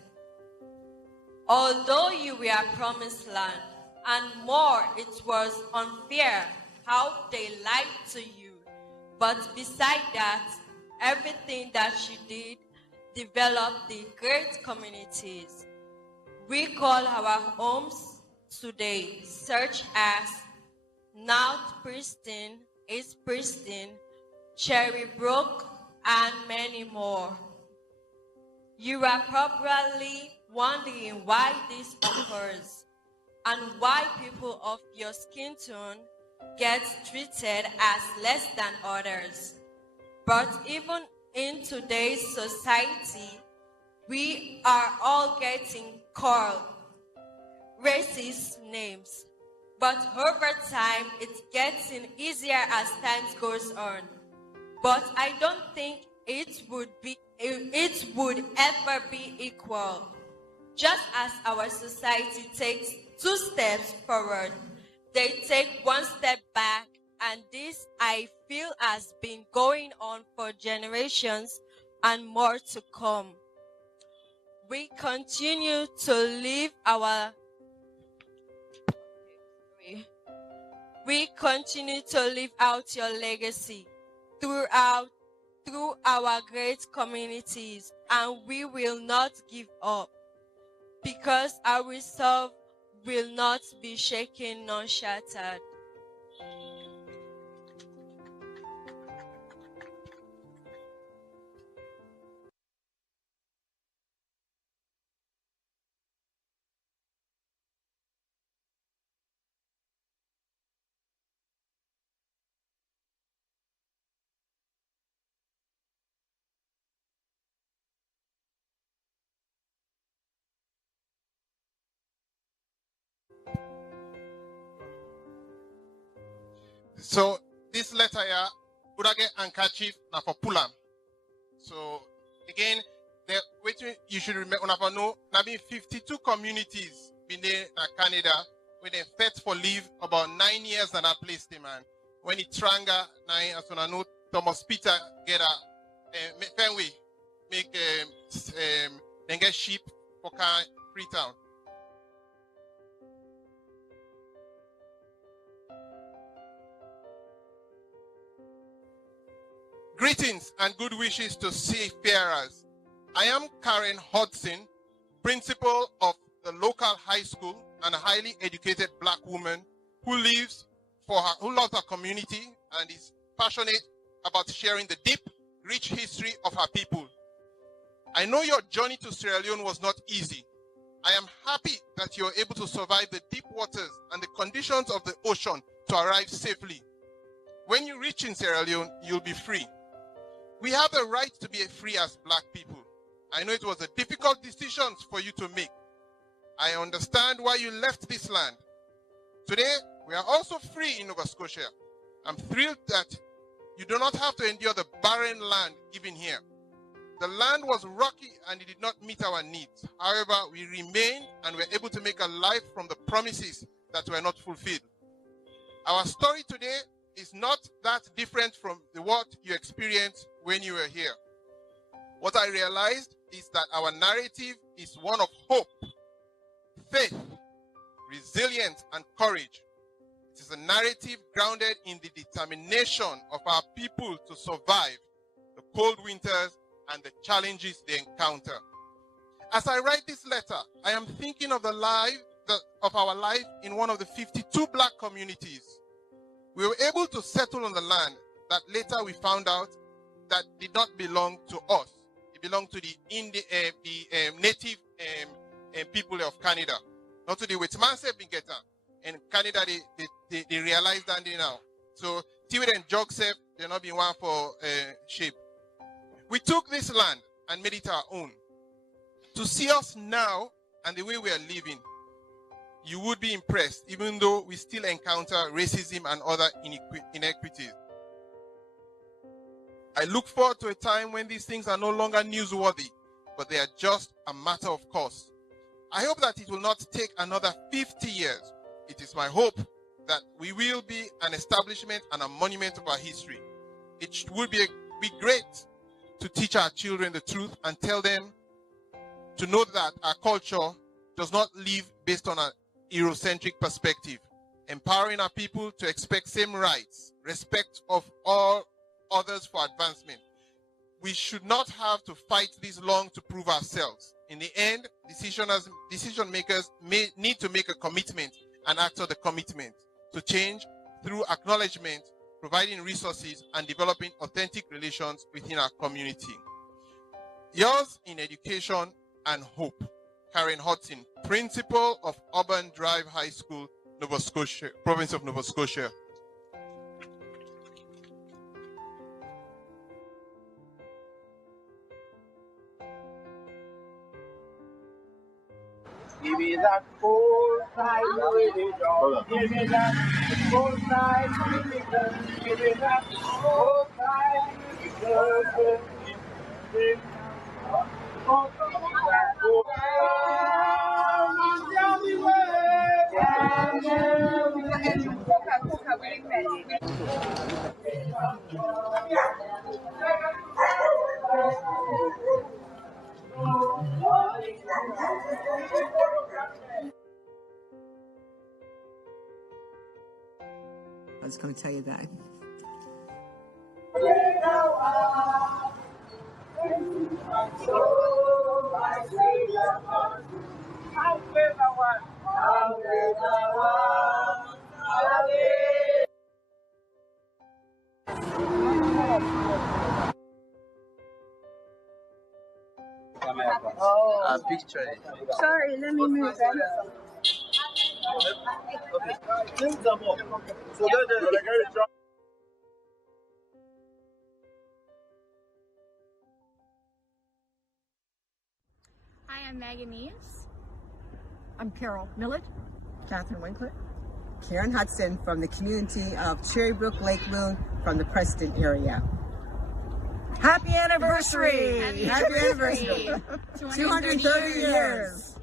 Although you were promised land, and more, it was unfair how they lied to you. But beside that, everything that she did developed the great communities we call our homes today, such as North Pristine, East Pristine, Cherrybrook, and many more. You are probably wondering why this occurs and why people of your skin tone get treated as less than others. But even in today's society, we are all getting called racist names. But over time, it's getting easier as time goes on. But I don't think it would ever be equal. Just as our society takes 2 steps forward, they take 1 step back, and this, I feel, has been going on for generations and more to come. We continue to live our out your legacy through our great communities, and we will not give up, because our resolve will not be shaken nor shattered. So this letter here, Udage handkerchief na for Pulam. So again, you should remember, know, there been 52 communities been there in Canada where they fought for leave about 9 years and I placed them, man. When it tranga, as I know, Thomas Peter get a Fenway make then get sheep for Freetown. Greetings and good wishes to seafarers. I am Karen Hodson, principal of the local high school and a highly educated Black woman who loves her community and is passionate about sharing the deep, rich history of her people. I know your journey to Sierra Leone was not easy. I am happy that you are able to survive the deep waters and the conditions of the ocean to arrive safely. When you reach in Sierra Leone, you'll be free. We have the right to be free as Black people. I know it was a difficult decision for you to make. I understand why you left this land. Today, we are also free in Nova Scotia. I'm thrilled that you do not have to endure the barren land given here. The land was rocky and it did not meet our needs. However, we remained and were able to make a life from the promises that were not fulfilled. Our story today is not that different from what you experienced when you were here. What I realized is that our narrative is one of hope, faith, resilience, and courage. It is a narrative grounded in the determination of our people to survive the cold winters and the challenges they encounter. As I write this letter, I am thinking of our life in one of the 52 Black communities. We were able to settle on the land that later we found out that did not belong to us. It belonged to the native people of Canada, not to the Wetmanse Bingeta. In Canada, they realized that now. So Tiwit and Joseph, they're not being one for sheep. We took this land and made it our own. To see us now and the way we are living, you would be impressed, even though we still encounter racism and other inequities. I look forward to a time when these things are no longer newsworthy, but they are just a matter of course. I hope that it will not take another 50 years. It is my hope that we will be an establishment and a monument of our history. It would be great to teach our children the truth and tell them to know that our culture does not live based on an Eurocentric perspective, empowering our people to expect same rights, respect of all others for advancement. We should not have to fight this long to prove ourselves. In the end, decision makers need to make a commitment and act on the commitment to change through acknowledgement providing resources, and developing authentic relations within our community. Yours in education and hope, Karen Hudson, Principal of Auburn Drive High School, Nova Scotia, Province of Nova Scotia. Give me that full side religion. Give me that full side religion. Give me that full side religion. I was going to tell you that. Picture. Sorry, let me move that. Hi, I'm Megan Neves. I'm Carol Millett, Catherine Winkler, Karen Hudson from the community of Cherrybrook, Lake Loon from the Preston area. Happy anniversary! Happy anniversary! 230 years!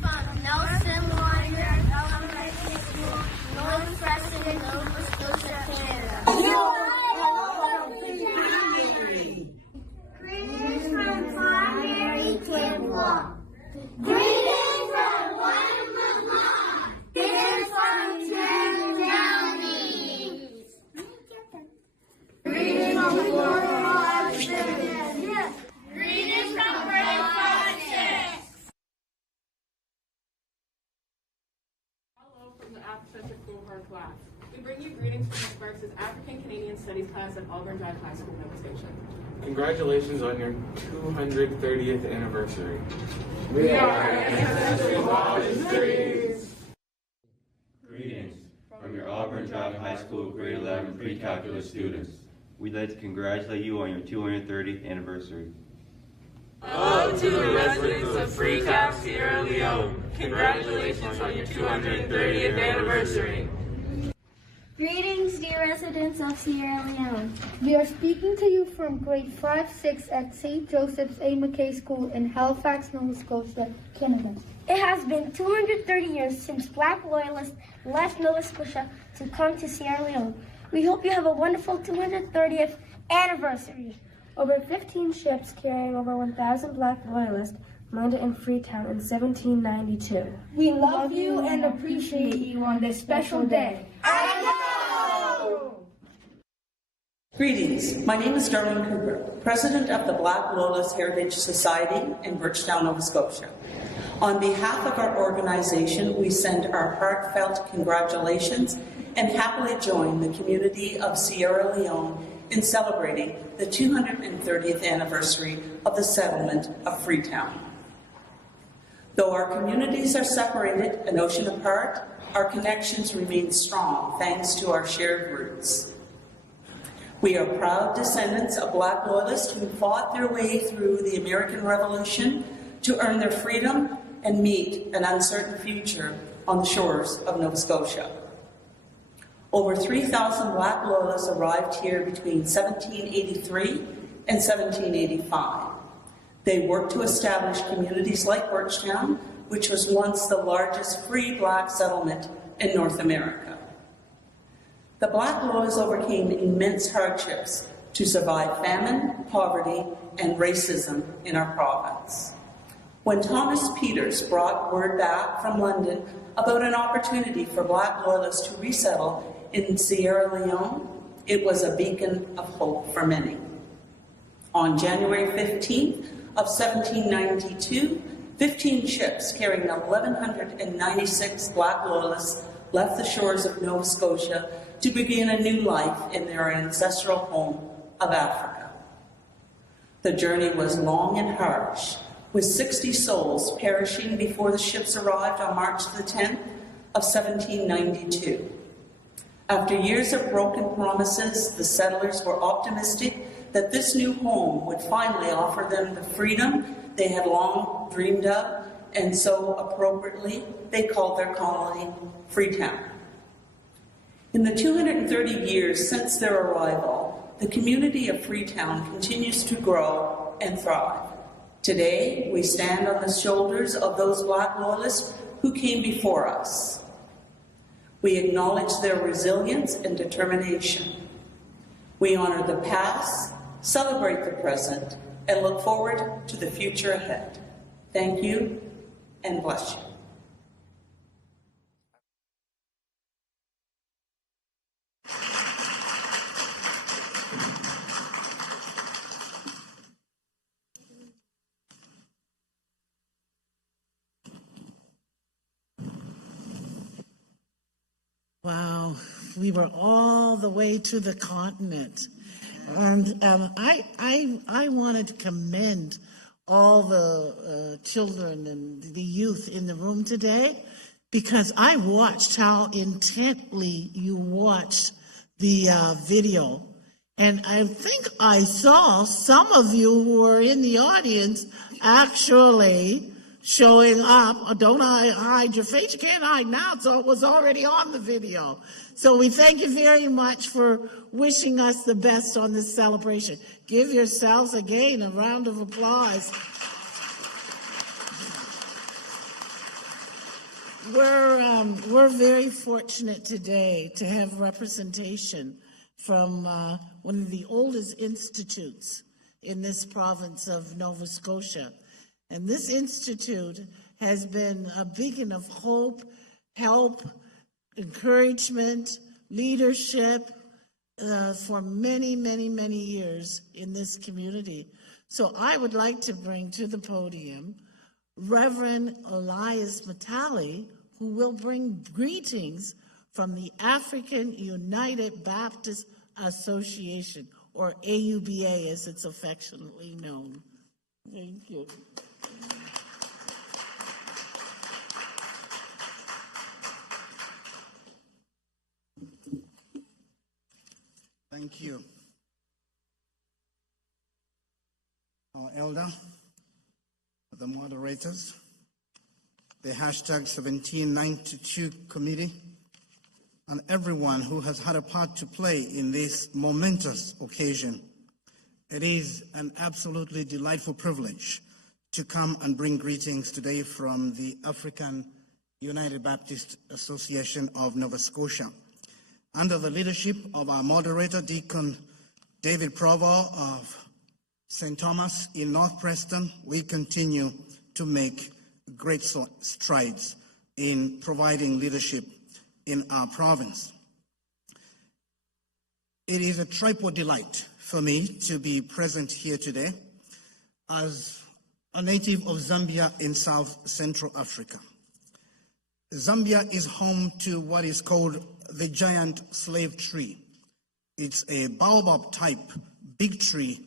From Nelson Warrior Elementary School, North Preston, Nova Scotia, Canada. Greetings from Primary Kinloch. Greetings from one Vermont. Greetings from Cherry East. Greetings from Fort Washington. Greetings from Great Francis. Hello from the Afrocentric Cohort class. We bring you greetings from the Sparks' African Canadian Studies class at Auburn Drive High School, Nova Scotia. Congratulations on your 230th anniversary. We are Ancestral Ministries. Greetings from your Auburn Drive High School Grade 11 pre-calculus students. We'd like to congratulate you on your 230th anniversary. Hello to the residents of Freetown, Sierra Leone. Congratulations on your 230th anniversary. Greetings, dear residents of Sierra Leone. We are speaking to you from grade 5-6 at St. Joseph's A. McKay School in Halifax, Nova Scotia, Canada. It has been 230 years since Black Loyalists left Nova Scotia to come to Sierra Leone. We hope you have a wonderful 230th anniversary. Over 15 ships carrying over 1,000 Black Loyalists landed in Freetown in 1792. We love you and appreciate you on this special day. Greetings. My name is Darlene Cooper, President of the Black Loyalist Heritage Society in Birchtown, Nova Scotia. On behalf of our organization, we send our heartfelt congratulations and happily join the community of Sierra Leone in celebrating the 230th anniversary of the settlement of Freetown. Though our communities are separated an ocean apart, our connections remain strong thanks to our shared roots. We are proud descendants of Black Loyalists who fought their way through the American Revolution to earn their freedom and meet an uncertain future on the shores of Nova Scotia. Over 3,000 Black Loyalists arrived here between 1783 and 1785. They worked to establish communities like Birchtown, which was once the largest free Black settlement in North America. The Black Loyalists overcame immense hardships to survive famine, poverty, and racism in our province. When Thomas Peters brought word back from London about an opportunity for Black Loyalists to resettle in Sierra Leone, it was a beacon of hope for many. On January 15th of 1792, 15 ships carrying 1,196 Black Loyalists left the shores of Nova Scotia to begin a new life in their ancestral home of Africa. The journey was long and harsh, with 60 souls perishing before the ships arrived on March the 10th of 1792. After years of broken promises, the settlers were optimistic that this new home would finally offer them the freedom they had long dreamed of, and so appropriately they called their colony Freetown. In the 230 years since their arrival, the community of Freetown continues to grow and thrive. Today, we stand on the shoulders of those Black Loyalists who came before us. We acknowledge their resilience and determination. We honor the past, celebrate the present, and look forward to the future ahead. Thank you, and bless you. Wow, we were all the way to the continent. And I wanted to commend all the children and the youth in the room today, because I watched how intently you watched the video. And I think I saw some of you who were in the audience actually showing up. Don't hide your face. You can't hide now. So it was already on the video. So we thank you very much for wishing us the best on this celebration. Give yourselves again a round of applause. We're very fortunate today to have representation from one of the oldest institutes in this province of Nova Scotia. And this institute has been a beacon of hope, help, encouragement, leadership for many, many, many years in this community. So I would like to bring to the podium Reverend Elias Matali, who will bring greetings from the African United Baptist Association, or AUBA as it's affectionately known. Thank you. Thank you. Our elder, the moderators, the hashtag 1792 committee, and everyone who has had a part to play in this momentous occasion. It is an absolutely delightful privilege to come and bring greetings today from the African United Baptist Association of Nova Scotia. Under the leadership of our moderator, Deacon David Provo of St. Thomas in North Preston, we continue to make great strides in providing leadership in our province. It is a tripod delight for me to be present here today as a native of Zambia in South Central Africa. Zambia is home to what is called the giant slave tree. It's a baobab type big tree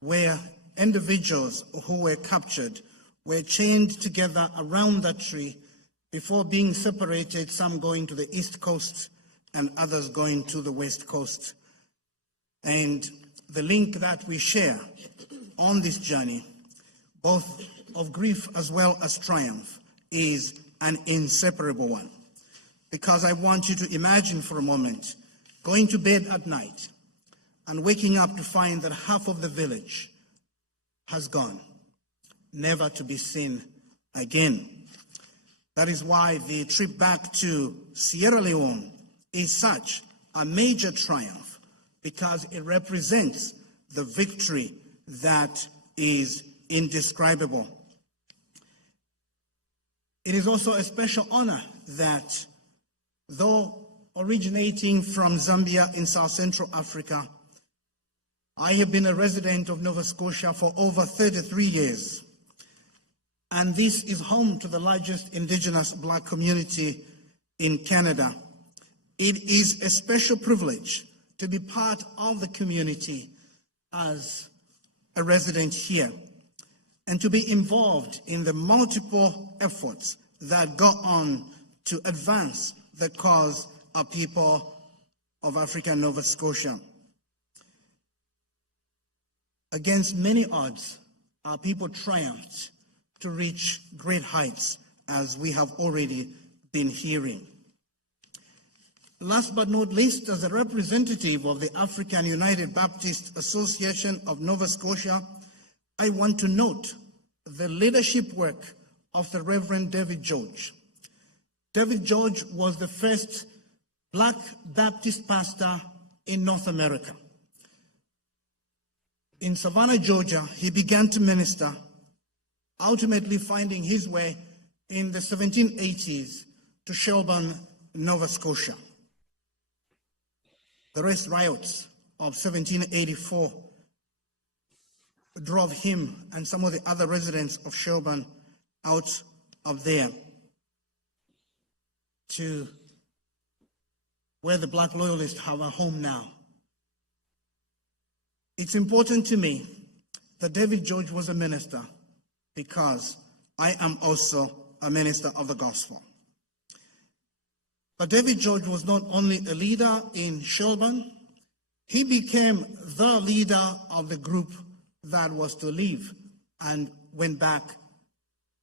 where individuals who were captured were chained together around that tree before being separated, some going to the east coast and others going to the west coast. And the link that we share on this journey, both of grief as well as triumph, is an inseparable one. Because I want you to imagine for a moment going to bed at night and waking up to find that half of the village has gone, never to be seen again. That is why the trip back to Sierra Leone is such a major triumph, because it represents the victory that is indescribable. It is also a special honor that, though originating from Zambia in South Central Africa, I have been a resident of Nova Scotia for over 33 years. And this is home to the largest indigenous Black community in Canada, it is a special privilege to be part of the community as a resident here and to be involved in the multiple efforts that go on to advance the cause of people of Africa and Nova Scotia. Against many odds, our people triumphed to reach great heights, as we have already been hearing. Last but not least, as a representative of the African United Baptist Association of Nova Scotia, I want to note the leadership work of the Reverend David George. David George was the first Black Baptist pastor in North America. In Savannah, Georgia, he began to minister, ultimately finding his way in the 1780s to Shelburne, Nova Scotia. The race riots of 1784 drove him and some of the other residents of Shelburne out of there to where the Black Loyalists have a home now. It's important to me that David George was a minister because I am also a minister of the gospel. But David George was not only a leader in Shelburne, he became the leader of the group that was to leave and went back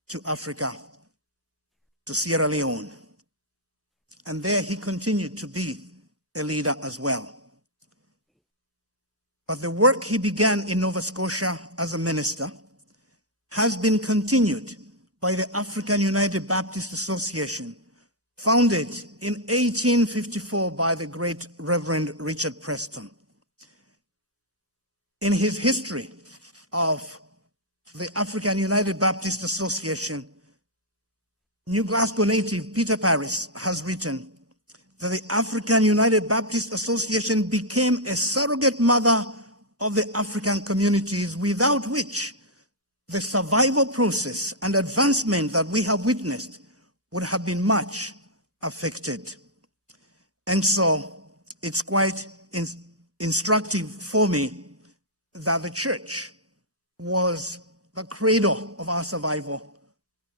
to Africa, to Sierra Leone. And there he continued to be a leader as well. But the work he began in Nova Scotia as a minister has been continued by the African United Baptist Association, founded in 1854 by the great Reverend Richard Preston. In his history of the African United Baptist Association, New Glasgow native Peter Paris has written that the African United Baptist Association became a surrogate mother of the African communities, without which the survival process and advancement that we have witnessed would have been much affected. And so it's quite instructive for me that the church was the cradle of our survival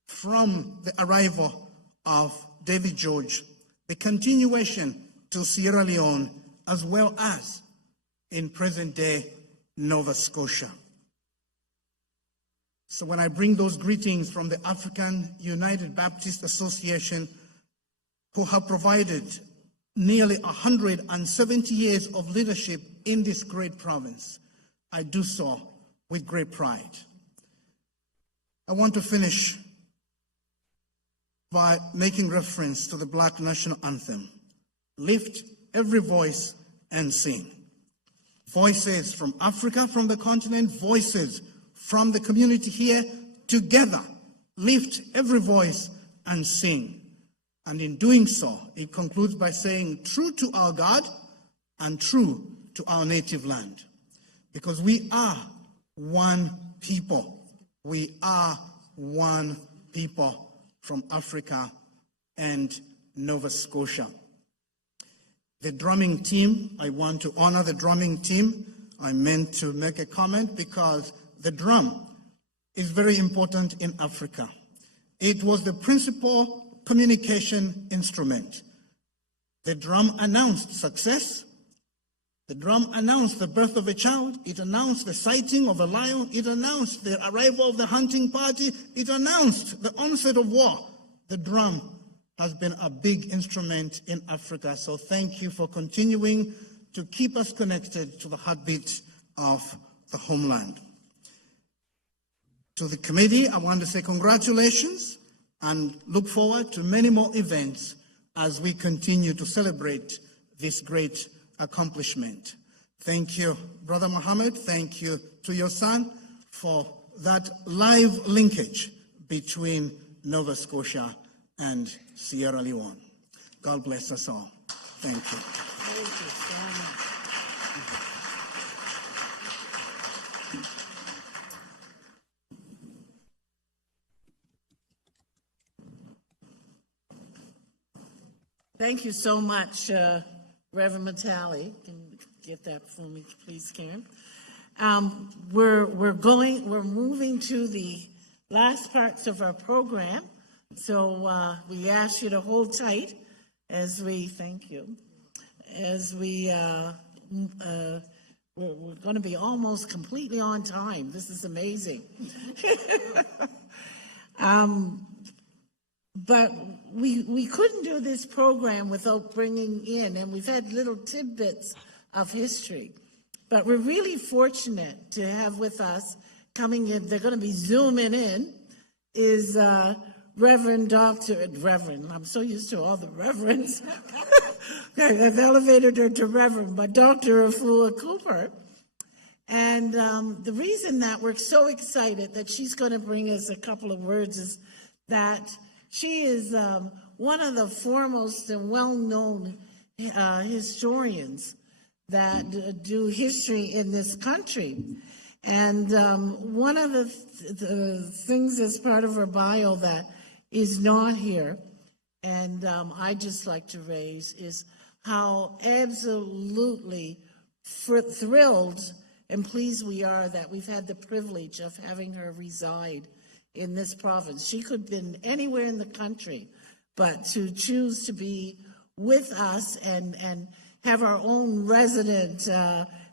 from the arrival of David George, the continuation to Sierra Leone, as well as in present-day Nova Scotia. So when I bring those greetings from the African United Baptist Association, who have provided nearly 170 years of leadership in this great province, I do so with great pride. I want to finish by making reference to the Black National Anthem. Lift every voice and sing. Voices from Africa, from the continent, voices from the community here, together, lift every voice and sing. And in doing so, it concludes by saying, true to our God and true to our native land. Because we are one people. We are one people from Africa and Nova Scotia. The drumming team, I want to honor the drumming team. I meant to make a comment because the drum is very important in Africa. It was the principal communication instrument. The drum announced success. The drum announced the birth of a child. It announced the sighting of a lion. It announced the arrival of the hunting party. It announced the onset of war. The drum has been a big instrument in Africa. So thank you for continuing to keep us connected to the heartbeat of the homeland. To the committee, I want to say congratulations and look forward to many more events as we continue to celebrate this great accomplishment. Thank you, Brother Mohammed. Thank you to your son for that live linkage between Nova Scotia and Sierra Leone. God bless us all. Thank you. Thank you so much. Thank you so much, Reverend Matali. Can you get that for me, please, Karen? We're moving to the last parts of our program. So we ask you to hold tight as we, thank you, as we, we're going to be almost completely on time. This is amazing. But we couldn't do this program without bringing in, and we've had little tidbits of history, but we're really fortunate to have with us coming in, they're going to be zooming in, is Reverend, I'm so used to all the reverends. I've elevated her to Reverend, but Dr. Afua Cooper. And the reason that we're so excited that she's going to bring us a couple of words is that she is one of the foremost and well-known historians that do history in this country. And one of the things as part of her bio that is not here, and I just like to raise, is how absolutely thrilled and pleased we are that we've had the privilege of having her reside in this province. She could have been anywhere in the country, but to choose to be with us and have our own resident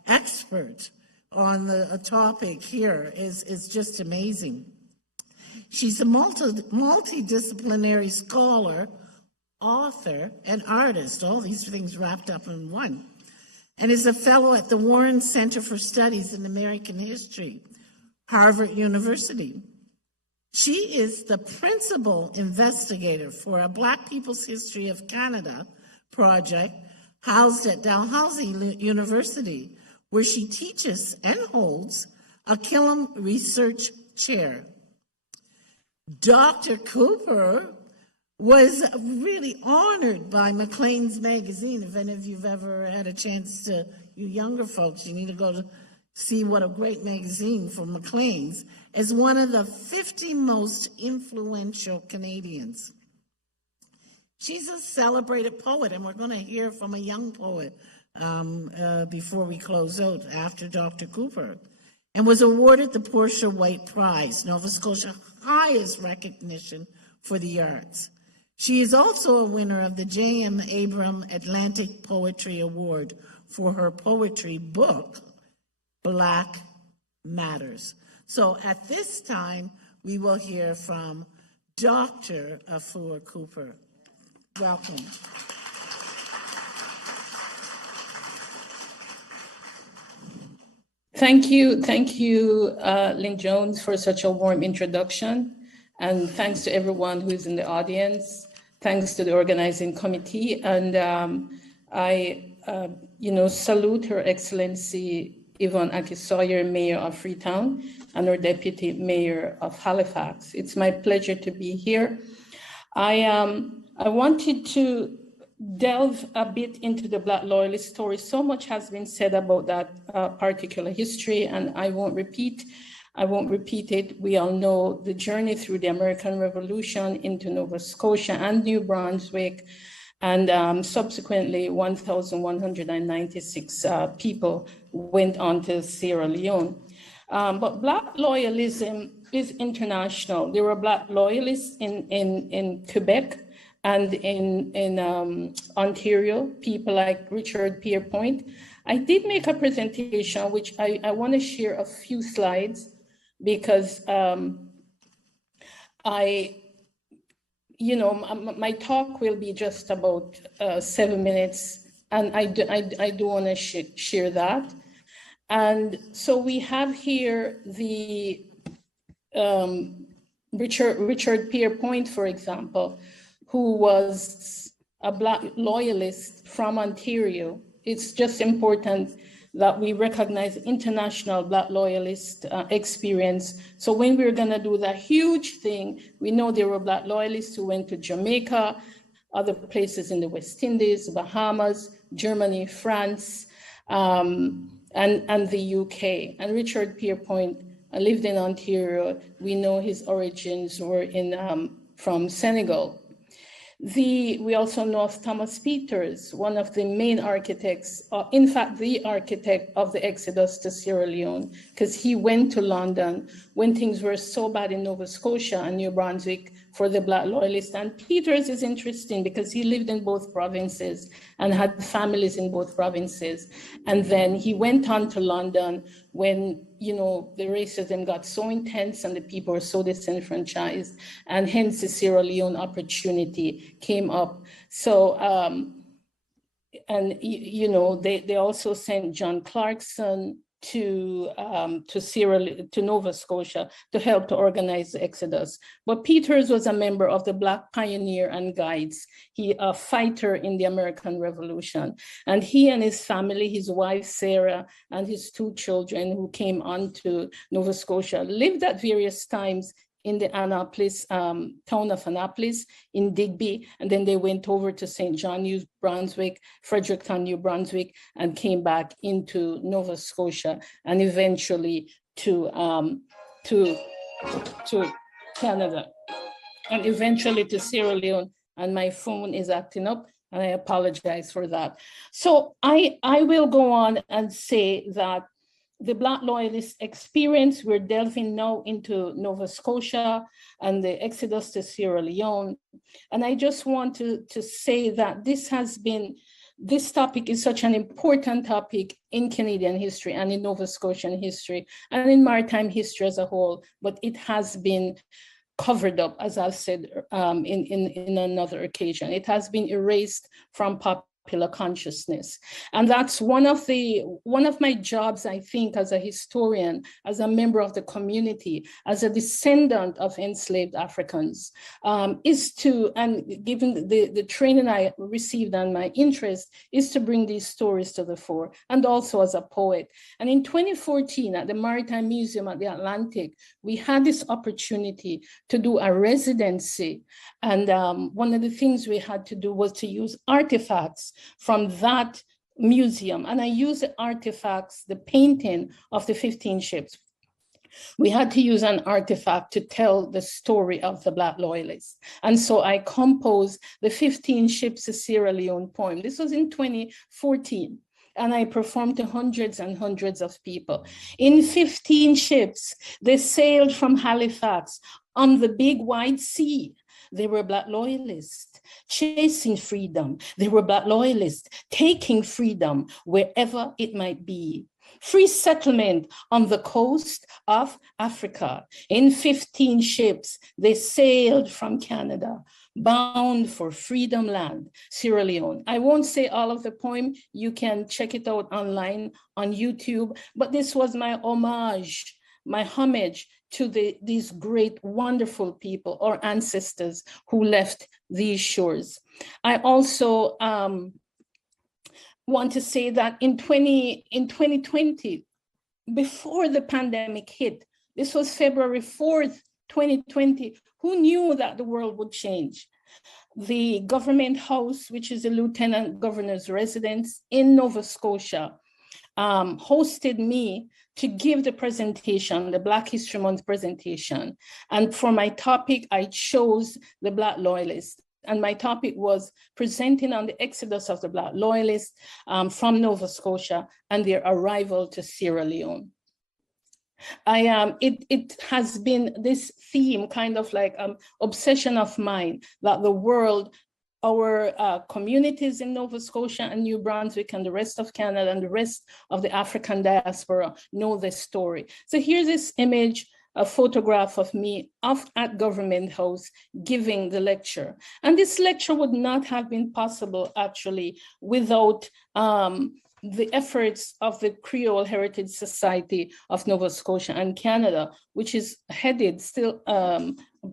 expert on the topic here is just amazing. She's a multidisciplinary scholar, author, and artist, all these things wrapped up in one, and is a fellow at the Warren Center for Studies in American History, Harvard University. She is the principal investigator for a Black People's History of Canada project housed at Dalhousie University, where she teaches and holds a Killam Research Chair. Dr. Cooper was really honored by Maclean's magazine. If any of you've ever had a chance to, you younger folks, you need to go to see what a great magazine for Maclean's, as one of the 50 most influential Canadians. She's a celebrated poet, and we're going to hear from a young poet before we close out after Dr. Cooper, and was awarded the Portia White Prize, Nova Scotia's highest recognition for the arts. She is also a winner of the J.M. Abram Atlantic Poetry Award for her poetry book, Black Matters. So at this time, we will hear from Dr. Afua Cooper. Welcome. Thank you, Lynn Jones, for such a warm introduction. And thanks to everyone who is in the audience. Thanks to the organizing committee. And I salute Her Excellency Yvonne Aki-Sawyer, Mayor of Freetown, and her Deputy Mayor of Halifax. It's my pleasure to be here. I wanted to delve a bit into the Black Loyalist story. So much has been said about that particular history, and I won't repeat it. We all know the journey through the American Revolution into Nova Scotia and New Brunswick, and subsequently 1,196 people went on to Sierra Leone. But Black loyalism is international. There were Black loyalists in Quebec and in Ontario, people like Richard Pierpoint. I did make a presentation, which I want to share a few slides, because my talk will be just about 7 minutes, and I do want to share that. And so we have here the Richard Pierpoint, for example, who was a Black loyalist from Ontario. It's just important that we recognize international Black loyalist experience. So when we're gonna do that huge thing, we know there were Black loyalists who went to Jamaica, other places in the West Indies, Bahamas, Germany, France, and the UK. And Richard Pierpoint lived in Ontario. We know his origins were from Senegal. We also know of Thomas Peters, one of the main architects, in fact, the architect of the exodus to Sierra Leone, because he went to London when things were so bad in Nova Scotia and New Brunswick for the Black Loyalists. And Peters is interesting because he lived in both provinces and had families in both provinces. And then he went on to London when, you know, the racism got so intense and the people were so disenfranchised, and hence the Sierra Leone opportunity came up. So, and you know, they also sent John Clarkson to Nova Scotia to help to organize the exodus. But Peters was a member of the Black Pioneer and Guides. He a fighter in the American Revolution. And he and his family, his wife Sarah and his 2 children who came on to Nova Scotia, lived at various times in the Annapolis, town of Annapolis, in Digby, and then they went over to St. John, New Brunswick, Fredericton, New Brunswick, and came back into Nova Scotia, and eventually to Canada, and eventually to Sierra Leone. And my phone is acting up, and I apologize for that. So I will go on and say that the Black Loyalist experience, we're delving now into Nova Scotia and the exodus to Sierra Leone. And I just want to say that this topic is such an important topic in Canadian history and in Nova Scotian history and in maritime history as a whole, but it has been covered up, as I've said in another occasion. It has been erased from popular consciousness. And that's one of my jobs, I think, as a historian, as a member of the community, as a descendant of enslaved Africans, is to, and given the training I received and my interest, is to bring these stories to the fore, and also as a poet. And in 2014, at the Maritime Museum at the Atlantic, we had this opportunity to do a residency. And one of the things we had to do was to use artifacts from that museum. And I used the artifacts, the painting of the 15 ships. We had to use an artifact to tell the story of the Black Loyalists. And so I composed the 15 ships of Sierra Leone poem. This was in 2014. And I performed to hundreds and hundreds of people. In 15 ships, they sailed from Halifax on the big wide sea. They were Black Loyalists, chasing freedom. They were Black Loyalists, taking freedom wherever it might be. Free settlement on the coast of Africa. In 15 ships, they sailed from Canada, bound for Freedom Land, Sierra Leone. I won't say all of the poem. You can check it out online on YouTube, but this was my homage, my homage to these great, wonderful people, our ancestors who left these shores. I also want to say that in 2020, before the pandemic hit, this was February 4th, 2020, who knew that the world would change? The government house, which is the Lieutenant Governor's residence in Nova Scotia, hosted me to give the presentation, the Black History Month presentation. And for my topic, I chose the Black Loyalists. And my topic was presenting on the exodus of the Black Loyalists from Nova Scotia and their arrival to Sierra Leone. It has been this theme, kind of like obsession of mine, that the world, our communities in Nova Scotia and New Brunswick and the rest of Canada and the rest of the African diaspora know this story. So here's this image, a photograph of me at Government House giving the lecture. And this lecture would not have been possible actually without the efforts of the Creole Heritage Society of Nova Scotia and Canada, which is headed still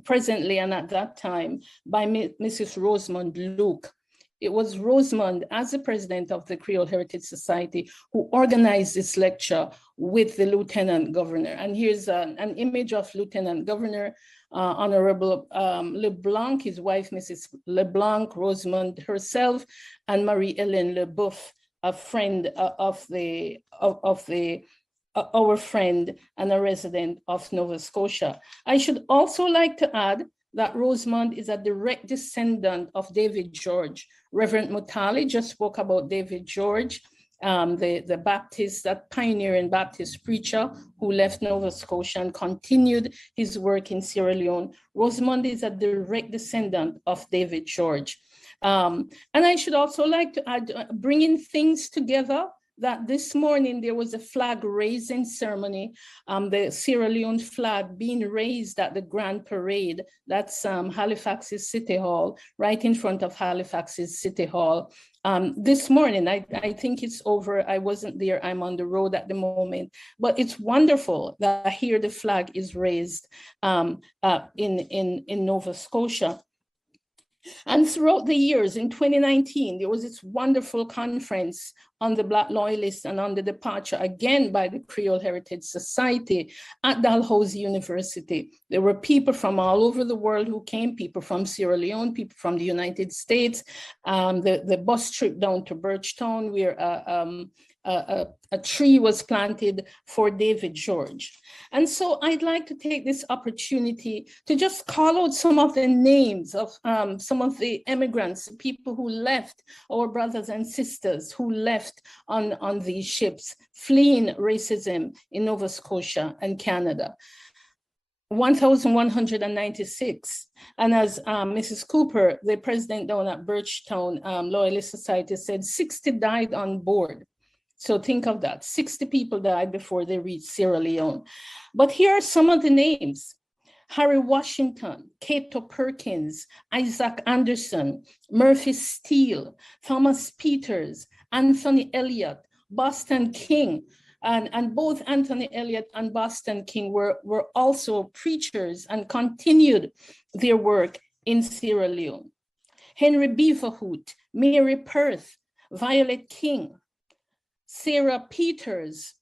presently and at that time by Mrs. Rosamond Luke. It was Rosamond, as the president of the Creole Heritage Society, who organized this lecture with the Lieutenant Governor. And here's an image of Lieutenant Governor, Honorable LeBlanc, his wife, Mrs. LeBlanc, Rosamond herself, and Marie-Hélène Leboeuf, a friend our friend and a resident of Nova Scotia. I should also like to add that Rosamond is a direct descendant of David George. Reverend Mutali just spoke about David George, the Baptist, that pioneering Baptist preacher who left Nova Scotia and continued his work in Sierra Leone. Rosamond is a direct descendant of David George. And I should also like to add, bringing things together, that this morning there was a flag raising ceremony, the Sierra Leone flag being raised at the Grand Parade. That's Halifax's City Hall, right in front of Halifax's City Hall. This morning, I think it's over. I wasn't there, I'm on the road at the moment, but it's wonderful that here the flag is raised in Nova Scotia. And throughout the years, in 2019, there was this wonderful conference on the Black Loyalists and on the departure, again by the Creole Heritage Society at Dalhousie University. There were people from all over the world who came, people from Sierra Leone, people from the United States. The bus trip down to Birchtown, where a tree was planted for David George. And so I'd like to take this opportunity to just call out some of the names of some of the immigrants, people who left, our brothers and sisters who left on these ships, fleeing racism in Nova Scotia and Canada. 1,196. And as Mrs. Cooper, the president down at Birchtown Loyalist Society said, 60 died on board. So think of that, 60 people died before they reached Sierra Leone. But here are some of the names: Harry Washington, Cato Perkins, Isaac Anderson, Murphy Steele, Thomas Peters, Anthony Elliott, Boston King, and both Anthony Elliott and Boston King were also preachers and continued their work in Sierra Leone. Henry Beaverhoot, Mary Perth, Violet King, Sarah Peters,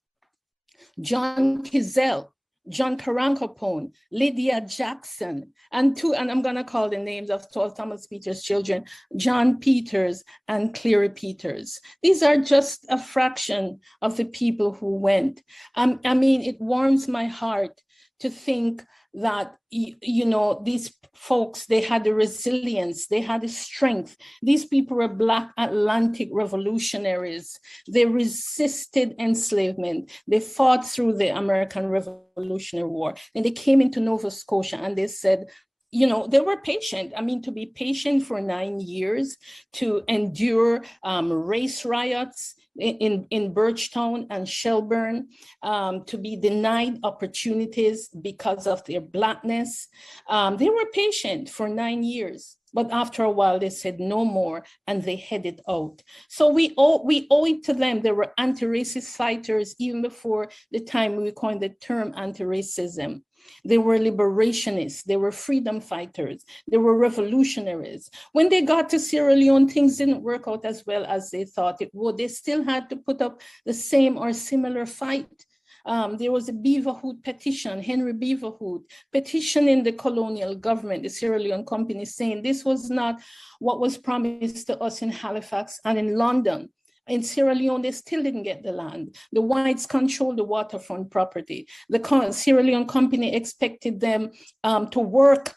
John Kizell, John Karankopone, Lydia Jackson, and I'm gonna call the names of 12 Thomas Peters' children, John Peters and Clary Peters. These are just a fraction of the people who went. I mean, it warms my heart to think that, you know, these folks, they had the resilience, they had the strength. These people were Black Atlantic revolutionaries. They resisted enslavement. They fought through the American Revolutionary War. And they came into Nova Scotia and they said, you know, they were patient. I mean, to be patient for 9 years, to endure race riots in Birchtown and Shelburne, to be denied opportunities because of their Blackness. They were patient for 9 years, but after a while they said no more and they headed out. So we owe it to them. They were anti-racist fighters even before the time we coined the term anti-racism. They were liberationists, they were freedom fighters, they were revolutionaries. When they got to Sierra Leone, things didn't work out as well as they thought it would. They still had to put up the same or similar fight. There was a Beaverhoot petition, Henry Beaverhoot, petitioning the colonial government, the Sierra Leone Company, saying this was not what was promised to us in Halifax and in London. In Sierra Leone, they still didn't get the land. The whites controlled the waterfront property. The Sierra Leone Company expected them to work,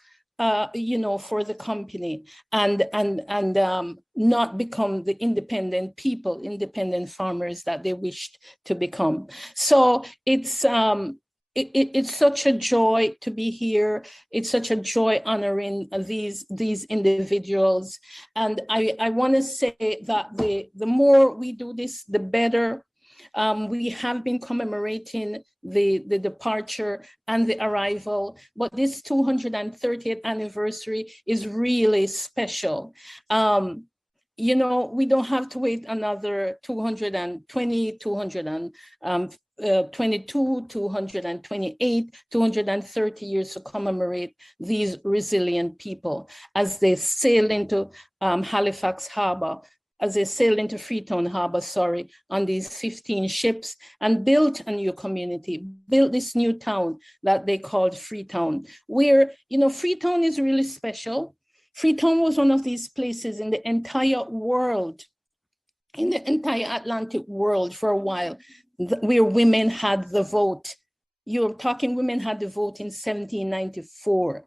you know, for the company and not become the independent people, independent farmers that they wished to become. So it's such a joy to be here. It's such a joy honoring these individuals. And I want to say that the more we do this, the better. We have been commemorating the departure and the arrival, but this 230th anniversary is really special. You know, we don't have to wait another 220, 222, 228, 230 years to commemorate these resilient people as they sailed into Halifax Harbour, as they sailed into Freetown Harbour, on these 15 ships and built a new community, built this new town that they called Freetown, where, you know, Freetown is really special. Freetown was one of these places in the entire world, in the entire Atlantic world for a while, where women had the vote. You're talking women had the vote in 1794.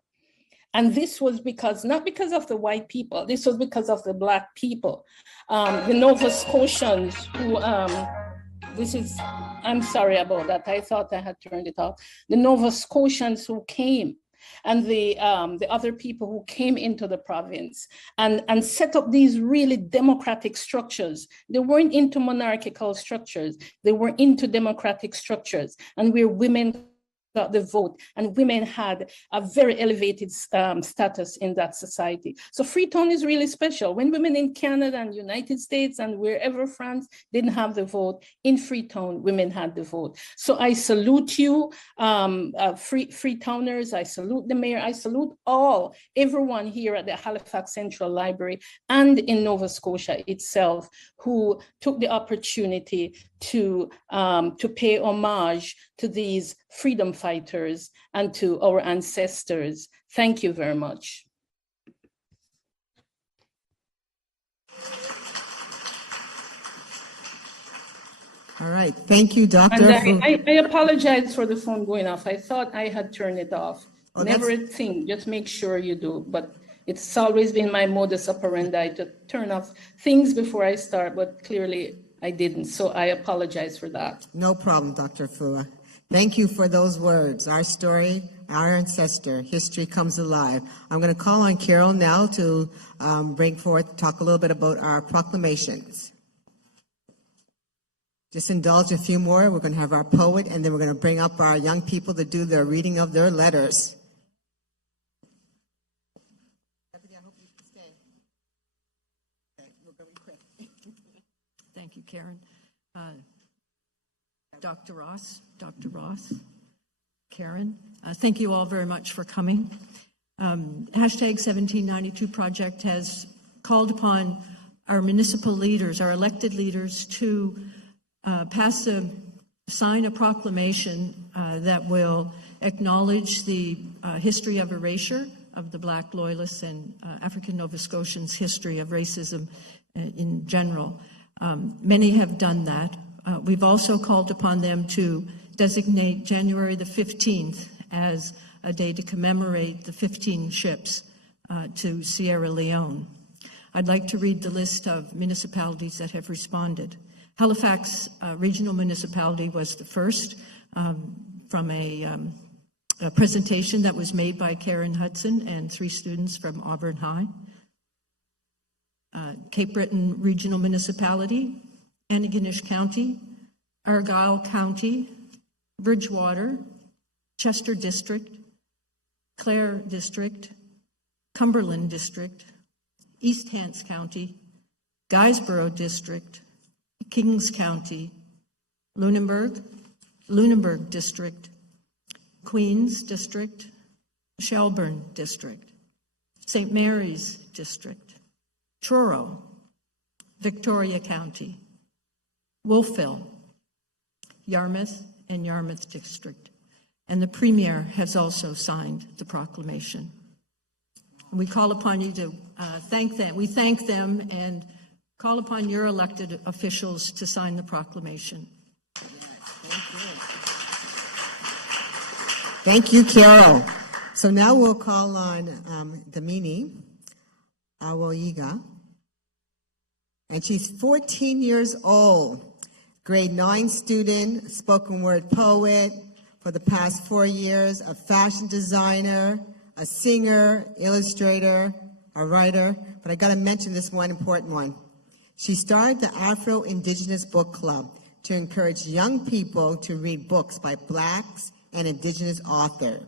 And this was because, not because of the white people, this was because of the Black people. The Nova Scotians who, I'm sorry about that. I thought I had turned it off. The Nova Scotians who came, and the other people who came into the province and set up these really democratic structures. They weren't into monarchical structures. They were into democratic structures, and where women got the vote, and women had a very elevated status in that society. So Freetown is really special. When women in Canada and United States and wherever, France, didn't have the vote, in Freetown, women had the vote. So I salute you, Freetowners. I salute the mayor. I salute everyone here at the Halifax Central Library and in Nova Scotia itself, who took the opportunity to pay homage to these freedom fighters and to our ancestors. Thank you very much. All right, thank you, Dr. And I apologize for the phone going off. I thought I had turned it off. Oh, Never a thing, just make sure you do. But it's always been my modus operandi to turn off things before I start, but clearly I didn't. So I apologize for that. No problem, Dr. Afua. Thank you for those words. Our story, our ancestor, history comes alive. I'm going to call on Carol now to talk a little bit about our proclamations. Just indulge a few more. We're going to have our poet, and then we're going to bring up our young people to do their reading of their letters. Thank you, Karen. Dr. Ross, Karen, thank you all very much for coming. Hashtag 1792 Project has called upon our municipal leaders, our elected leaders, to sign a proclamation that will acknowledge the history of erasure of the Black Loyalists and African Nova Scotians' history of racism in general. Many have done that. We've also called upon them to designate January the 15th as a day to commemorate the 15 ships to Sierra Leone. I'd like to read the list of municipalities that have responded. Halifax Regional Municipality was the first from a presentation that was made by Karen Hudson and 3 students from Auburn High. Cape Breton Regional Municipality, Antigonish County, Argyll County, Bridgewater, Chester District, Clare District, Cumberland District, East Hants County, Guysborough District, Kings County, Lunenburg District, Queens District, Shelburne District, St. Mary's District, Truro, Victoria County, Wolfville, Yarmouth, and Yarmouth District. And the Premier has also signed the proclamation. We call upon you to thank them. We thank them and call upon your elected officials to sign the proclamation. Thank you, Carol. So now we'll call on Damini Awoyiga. And she's 14 years old, grade 9 student, spoken word poet for the past 4 years, a fashion designer, a singer, illustrator, a writer. But I got to mention this one important one. She started the Afro-Indigenous Book Club to encourage young people to read books by Blacks and Indigenous authors.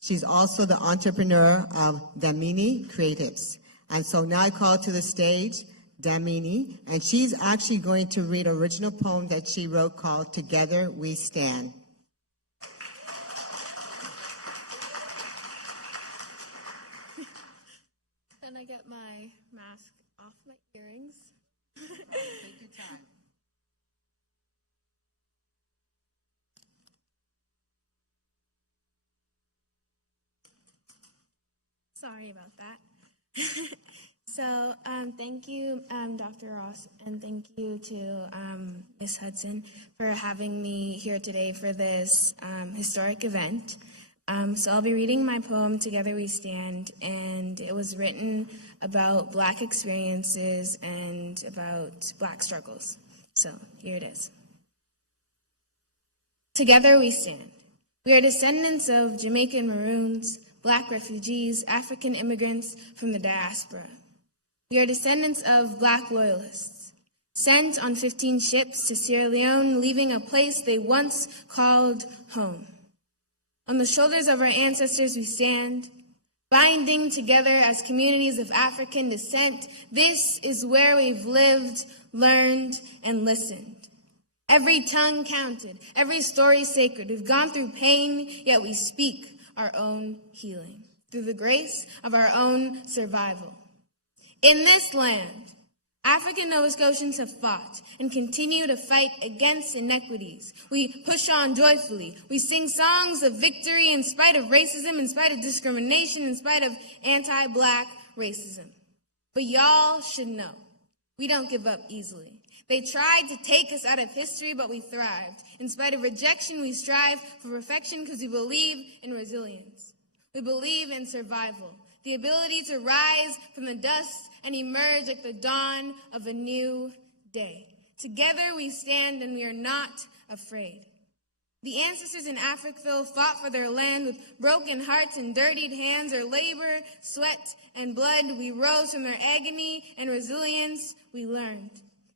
She's also the entrepreneur of Damini Creatives. And so now I call to the stage Damini, and she's actually going to read an original poem that she wrote called Together We Stand. Can I get my mask off my earrings? Take your time. Sorry about that. So thank you, Dr. Ross, and thank you to Ms. Hudson for having me here today for this historic event. So I'll be reading my poem, Together We Stand, and it was written about Black experiences and about Black struggles. So here it is. Together we stand. We are descendants of Jamaican Maroons, Black refugees, African immigrants from the diaspora. We are descendants of Black Loyalists, sent on 15 ships to Sierra Leone, leaving a place they once called home. On the shoulders of our ancestors we stand, binding together as communities of African descent. This is where we've lived, learned, and listened. Every tongue counted, every story sacred. We've gone through pain, yet we speak our own healing through the grace of our own survival. In this land, African Nova Scotians have fought and continue to fight against inequities. We push on joyfully. We sing songs of victory in spite of racism, in spite of discrimination, in spite of anti-Black racism. But y'all should know, we don't give up easily. They tried to take us out of history, but we thrived. In spite of rejection, we strive for perfection because we believe in resilience. We believe in survival, the ability to rise from the dust and emerge like the dawn of a new day. Together we stand and we are not afraid. The ancestors in Africville fought for their land with broken hearts and dirtied hands. Our labor, sweat, and blood, we rose from their agony and resilience we learned.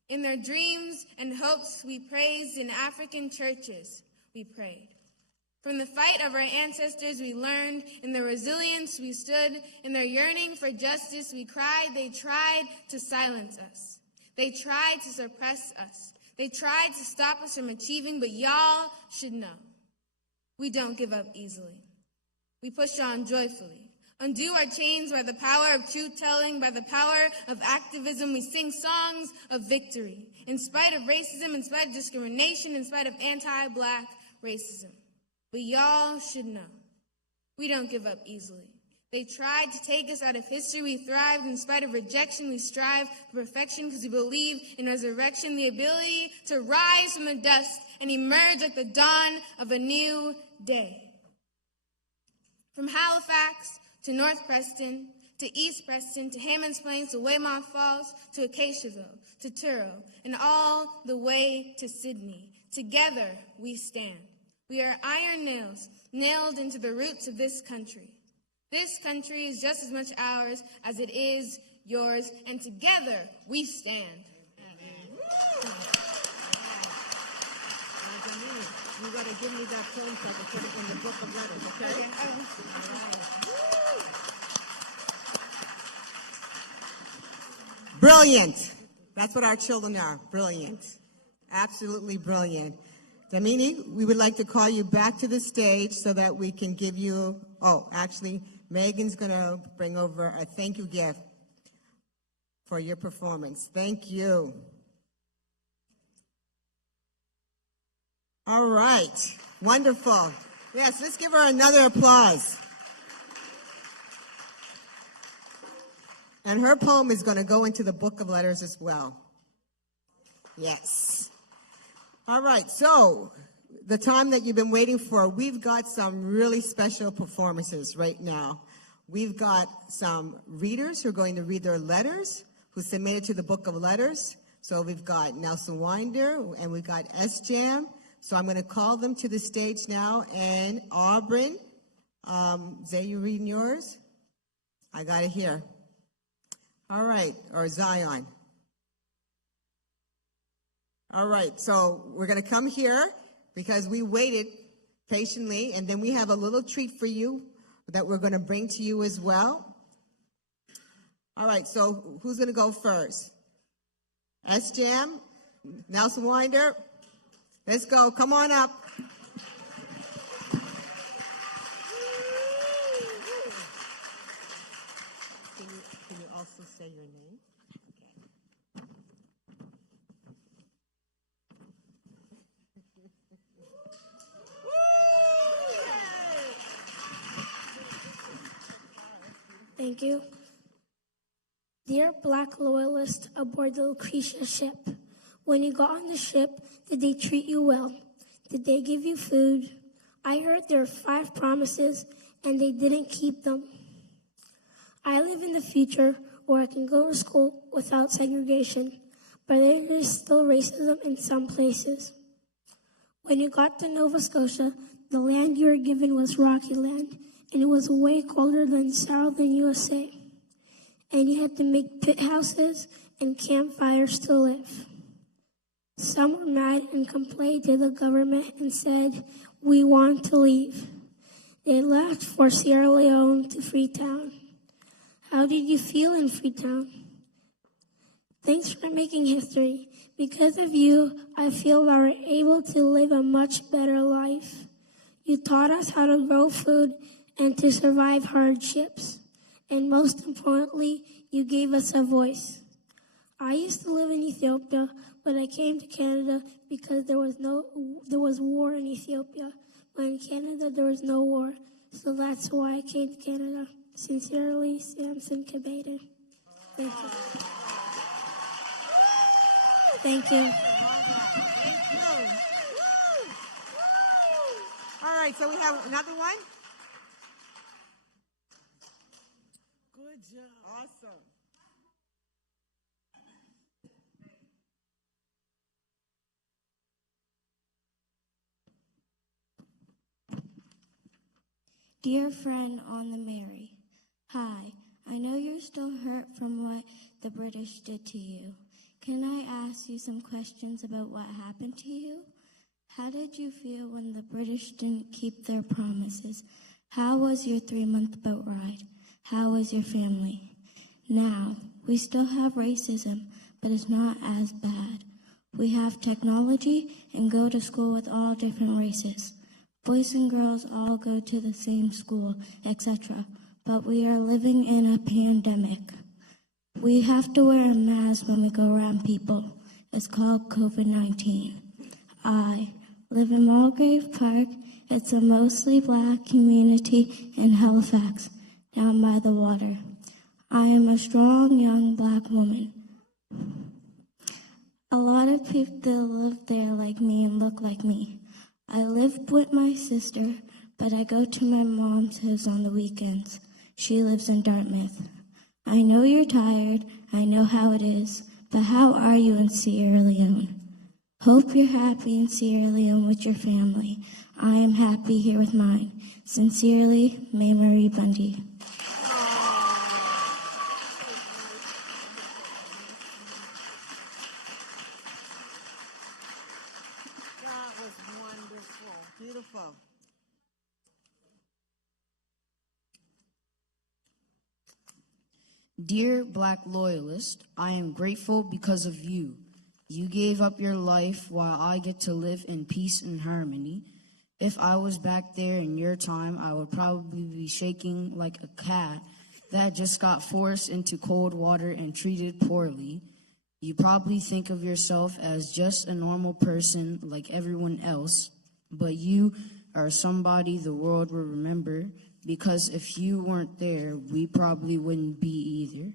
In their dreams and hopes we praised, in African churches we prayed. From the fight of our ancestors we learned, in their resilience we stood, in their yearning for justice we cried. They tried to silence us. They tried to suppress us. They tried to stop us from achieving, but y'all should know, we don't give up easily. We push on joyfully. Undo our chains by the power of truth-telling, by the power of activism. We sing songs of victory, in spite of racism, in spite of discrimination, in spite of anti-Black racism. But y'all should know, we don't give up easily. They tried to take us out of history. We thrived. In spite of rejection, we strive for perfection because we believe in resurrection, the ability to rise from the dust and emerge like the dawn of a new day. From Halifax to North Preston, to East Preston, to Hammonds Plains, to Weymouth Falls, to Acaciaville, to Truro, and all the way to Sydney. Together we stand. We are iron nails, nailed into the roots of this country. This country is just as much ours as it is yours, and together we stand. You gotta give me that poem so I can put it in the book of letters, okay? Brilliant. That's what our children are, brilliant. Absolutely brilliant. Damini, we would like to call you back to the stage so that we can give you, actually, Megan's gonna bring over a thank you gift for your performance. Thank you. All right, wonderful. Yes, let's give her another applause. And her poem is going to go into the book of letters as well. Yes. All right, so the time that you've been waiting for, we've got some really special performances right now. We've got some readers who are going to read their letters, who submitted to the book of letters. So we've got Nelson Winder and we've got S-Jam. So I'm going to call them to the stage now. And Auburn, Zay, you reading yours? I got it here. All right, or Zion. All right, so we're going to come here because we waited patiently, and then we have a little treat for you that we're going to bring to you as well. All right, so who's going to go first? S-Jam, Nelson Winder. Let's go. Come on up. Can you also say your name? Thank you. Dear Black Loyalists aboard the Lucretia ship, when you got on the ship, did they treat you well? Did they give you food? I heard there were 5 promises and they didn't keep them. I live in the future where I can go to school without segregation, but there is still racism in some places. When you got to Nova Scotia, the land you were given was rocky land, and it was way colder than southern USA. And you had to make pit houses and campfires to live. Some were mad and complained to the government and said, "We want to leave." They left for Sierra Leone to Freetown. How did you feel in Freetown? Thanks for making history. Because of you, I feel that we're able to live a much better life. You taught us how to grow food and to survive hardships. And most importantly, you gave us a voice. I used to live in Ethiopia, but I came to Canada because there was war in Ethiopia. But in Canada, there was no war. So that's why I came to Canada. Sincerely, Samson Kabeda. Thank you. Thank you. All right, so we have another one. Good job. Awesome. Dear friend on the Mary, hi, I know you're still hurt from what the British did to you. Can I ask you some questions about what happened to you? How did you feel when the British didn't keep their promises? How was your 3-month boat ride? How was your family? Now, we still have racism, but it's not as bad. We have technology and go to school with all different races. Boys and girls all go to the same school, etc. But we are living in a pandemic. We have to wear a mask when we go around people. It's called COVID-19. I live in Mulgrave Park. It's a mostly black community in Halifax, down by the water. I am a strong young black woman. A lot of people live there like me and look like me. I live with my sister, but I go to my mom's house on the weekends. She lives in Dartmouth. I know you're tired, I know how it is, but how are you in Sierra Leone? Hope you're happy in Sierra Leone with your family. I am happy here with mine. Sincerely, May Marie Bundy. That was wonderful. Beautiful. Dear Black Loyalist, I am grateful because of you. You gave up your life while I get to live in peace and harmony. If I was back there in your time, I would probably be shaking like a cat that just got forced into cold water and treated poorly. You probably think of yourself as just a normal person like everyone else, but you are somebody the world will remember, because if you weren't there, we probably wouldn't be either.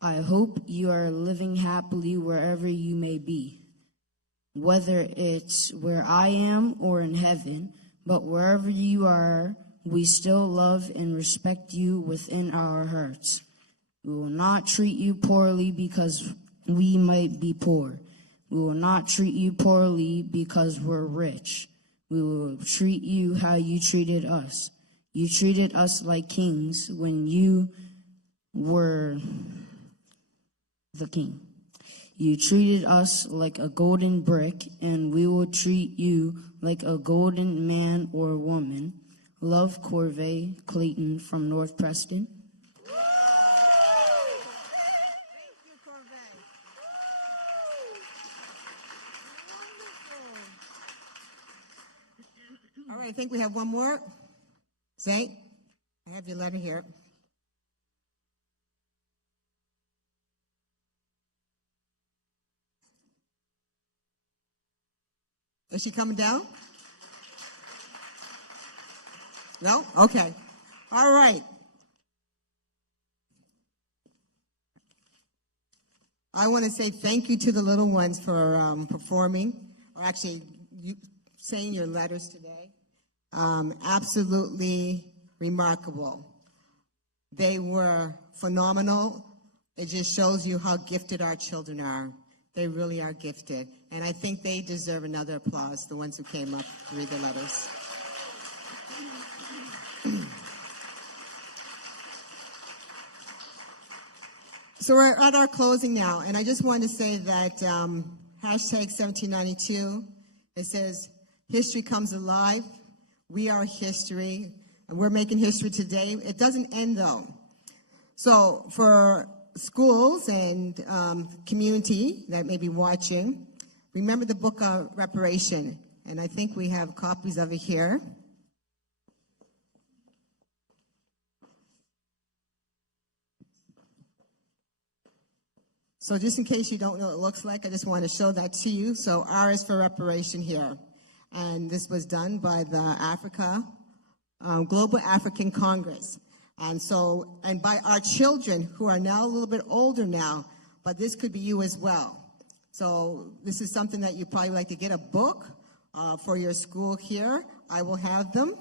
I hope you are living happily wherever you may be, whether it's where I am or in heaven, but wherever you are, we still love and respect you within our hearts. We will not treat you poorly because we might be poor. We will not treat you poorly because we're rich. We will treat you how you treated us. You treated us like kings when you were the king. You treated us like a golden brick, and we will treat you like a golden man or woman. Love, Corvée Clayton from North Preston. All right, I think we have one more. Zay, I have your letter here. Is she coming down? No? Okay. All right. I want to say thank you to the little ones for performing, or actually saying your letters today. Absolutely remarkable. They were phenomenal. It just shows you how gifted our children are. They really are gifted. And I think they deserve another applause, the ones who came up to read the letters. So we're at our closing now, and I just want to say that hashtag 1792, it says, history comes alive. We are history, and we're making history today. It doesn't end, though. So for schools and community that may be watching, remember the book of Reparation, and I think we have copies of it here. So just in case you don't know what it looks like, I just want to show that to you. So R is for reparation here. And this was done by the Global African Congress. And by our children who are now a little bit older now, but this could be you as well. So this is something that you probably like to get a book for your school here. I will have them.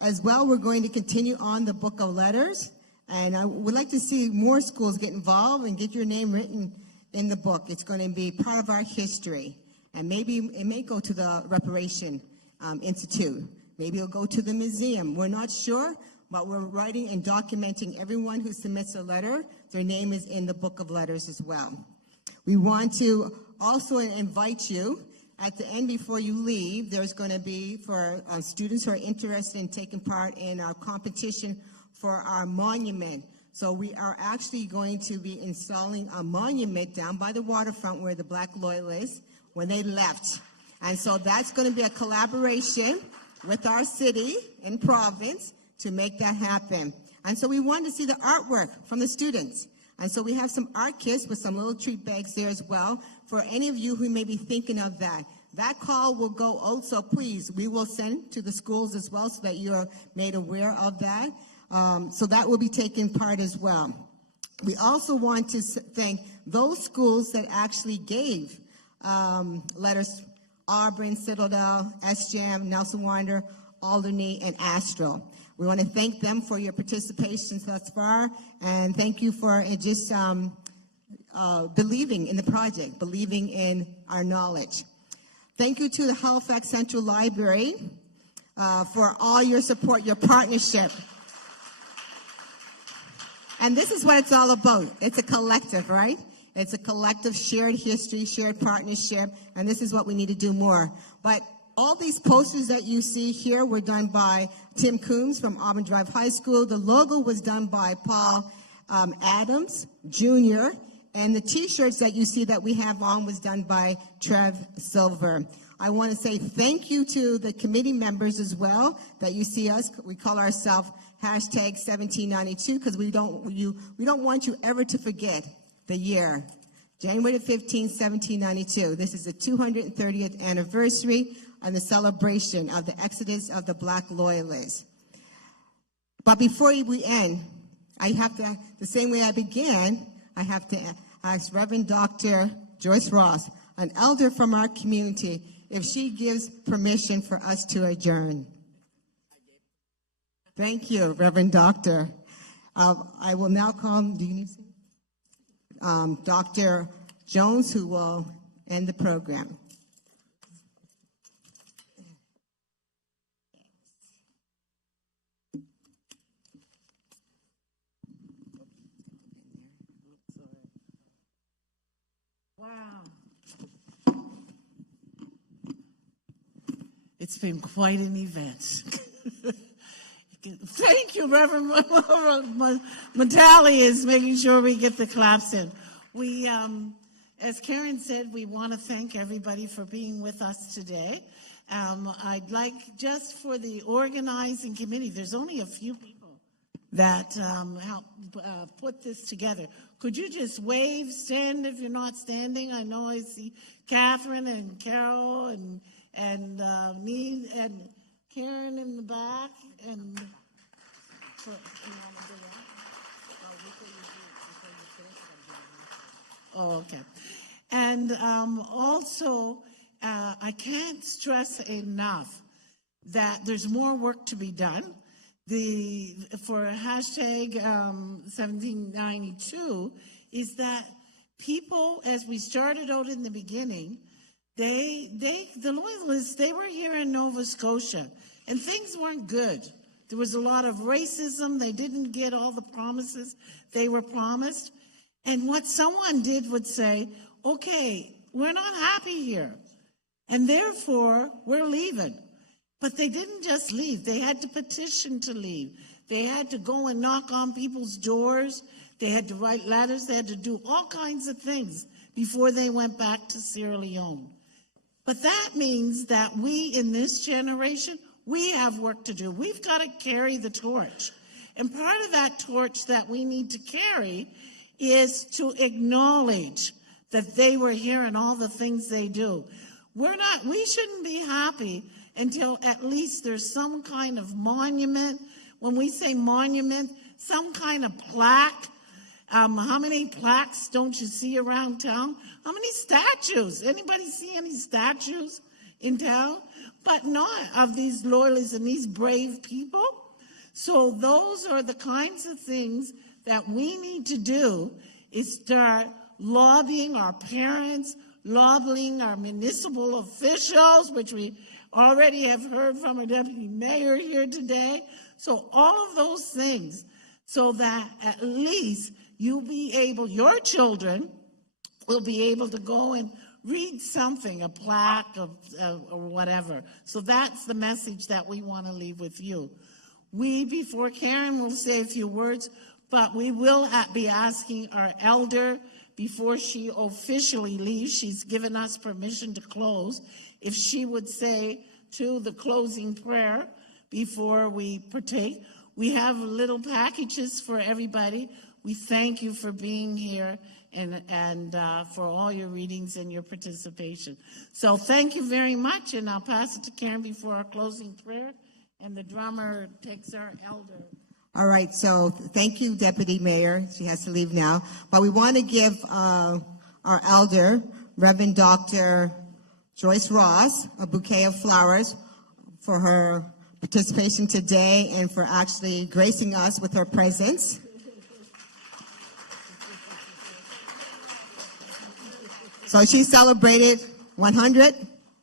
As well, we're going to continue on the book of letters. And I would like to see more schools get involved and get your name written in the book. It's going to be part of our history. And maybe it may go to the Reparation Institute. Maybe it'll go to the museum. We're not sure, but we're writing and documenting everyone who submits a letter. Their name is in the book of letters as well. We want to also invite you. At the end, before you leave, there's going to be, for students who are interested in taking part in our competition for our monument. So we are actually going to be installing a monument down by the waterfront where the Black Loyalists, when they left. And so that's going to be a collaboration with our city and province to make that happen. And so we want to see the artwork from the students. And so we have some art kits with some little treat bags there as well for any of you who may be thinking of that. That call will go out, so please, we will send to the schools as well so that you're made aware of that. So that will be taking part as well. We also want to thank those schools that actually gave letters: Auburn, Citadel, SJM, Nelson Winder, Alderney, and Astro. We want to thank them for your participation thus far, and thank you for just believing in the project, believing in our knowledge. Thank you to the Halifax Central Library for all your support, your partnership. And this is what it's all about. It's a collective, right? It's a collective shared history, shared partnership, and this is what we need to do more. But all these posters that you see here were done by Tim Coombs from Auburn Drive High School. The logo was done by Paul Adams, Jr., and the T-shirts that you see that we have on was done by Trev Silver. I want to say thank you to the committee members as well that you see us. We call ourselves hashtag 1792 because we don't want you ever to forget the year. January 15, 1792. This is the 230th anniversary and the celebration of the exodus of the Black Loyalists. But before we end, I have to, the same way I began, I have to ask Reverend Dr. Joyce Ross, an elder from our community, if she gives permission for us to adjourn. Thank you, Reverend Doctor. I will now call, do you need to say? Dr. Jones, who will end the program. Wow. It's been quite an event. Thank you, Reverend Matali is making sure we get the claps in. We, as Karen said, we want to thank everybody for being with us today. I'd like, just for the organizing committee, there's only a few people that helped put this together. Could you just wave, stand if you're not standing? I know I see Catherine and Carol and me and Karen in the back. And oh, okay. And also, I can't stress enough that there's more work to be done. For hashtag 1792 is that people, as we started out in the beginning, the Loyalists, they were here in Nova Scotia, and things weren't good. There was a lot of racism. They didn't get all the promises they were promised. And what someone did would say, okay, we're not happy here, and therefore we're leaving. But they didn't just leave. They had to petition to leave. They had to go and knock on people's doors. They had to write letters. They had to do all kinds of things before they went back to Sierra Leone. But that means that we in this generation, we have work to do. We've got to carry the torch. And part of that torch that we need to carry is to acknowledge that they were here and all the things they do. We shouldn't be happy until at least there's some kind of monument. When we say monument, some kind of plaque. How many plaques don't you see around town? How many statues? Anybody see any statues in town? But not of these Loyalists and these brave people. So those are the kinds of things that we need to do, is start lobbying our parents, lobbying our municipal officials, which we already have heard from our deputy mayor here today. So all of those things, so that at least you'll be able, your children will be able to go and read something, a plaque or whatever. So that's the message that we want to leave with you. Before Karen will say a few words, but we will be asking our elder, before she officially leaves, she's given us permission to close, if she would say to the closing prayer before we partake. We have little packages for everybody. We thank you for being here and for all your readings and your participation. So thank you very much, and I'll pass it to Karen before our closing prayer, and the drummer takes our elder. All right, so thank you, Deputy Mayor. She has to leave now. But we want to give our elder, Reverend Dr. Joyce Ross, a bouquet of flowers for her participation today and for actually gracing us with her presence. So she celebrated 100.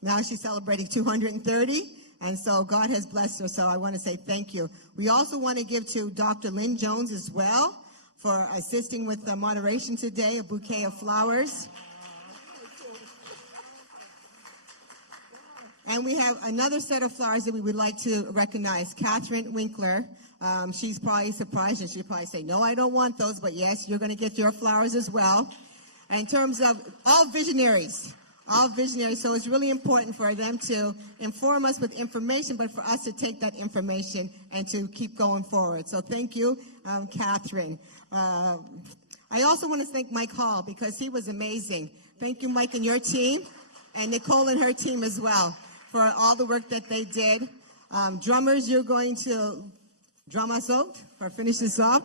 Now she's celebrating 230. And so God has blessed her, so I want to say thank you. We also want to give to Dr. Lynn Jones as well for assisting with the moderation today, a bouquet of flowers. And we have another set of flowers that we would like to recognize. Catherine Winkler. She's probably surprised, and she'll probably say, no, I don't want those, but yes, you're going to get your flowers as well. And in terms of all visionaries, so it's really important for them to inform us with information, but for us to take that information and to keep going forward. So thank you, Catherine. I also want to thank Mike Hall, because he was amazing. Thank you, Mike, and your team, and Nicole and her team as well, for all the work that they did. Drummers, you're going to drum us out or finish this off?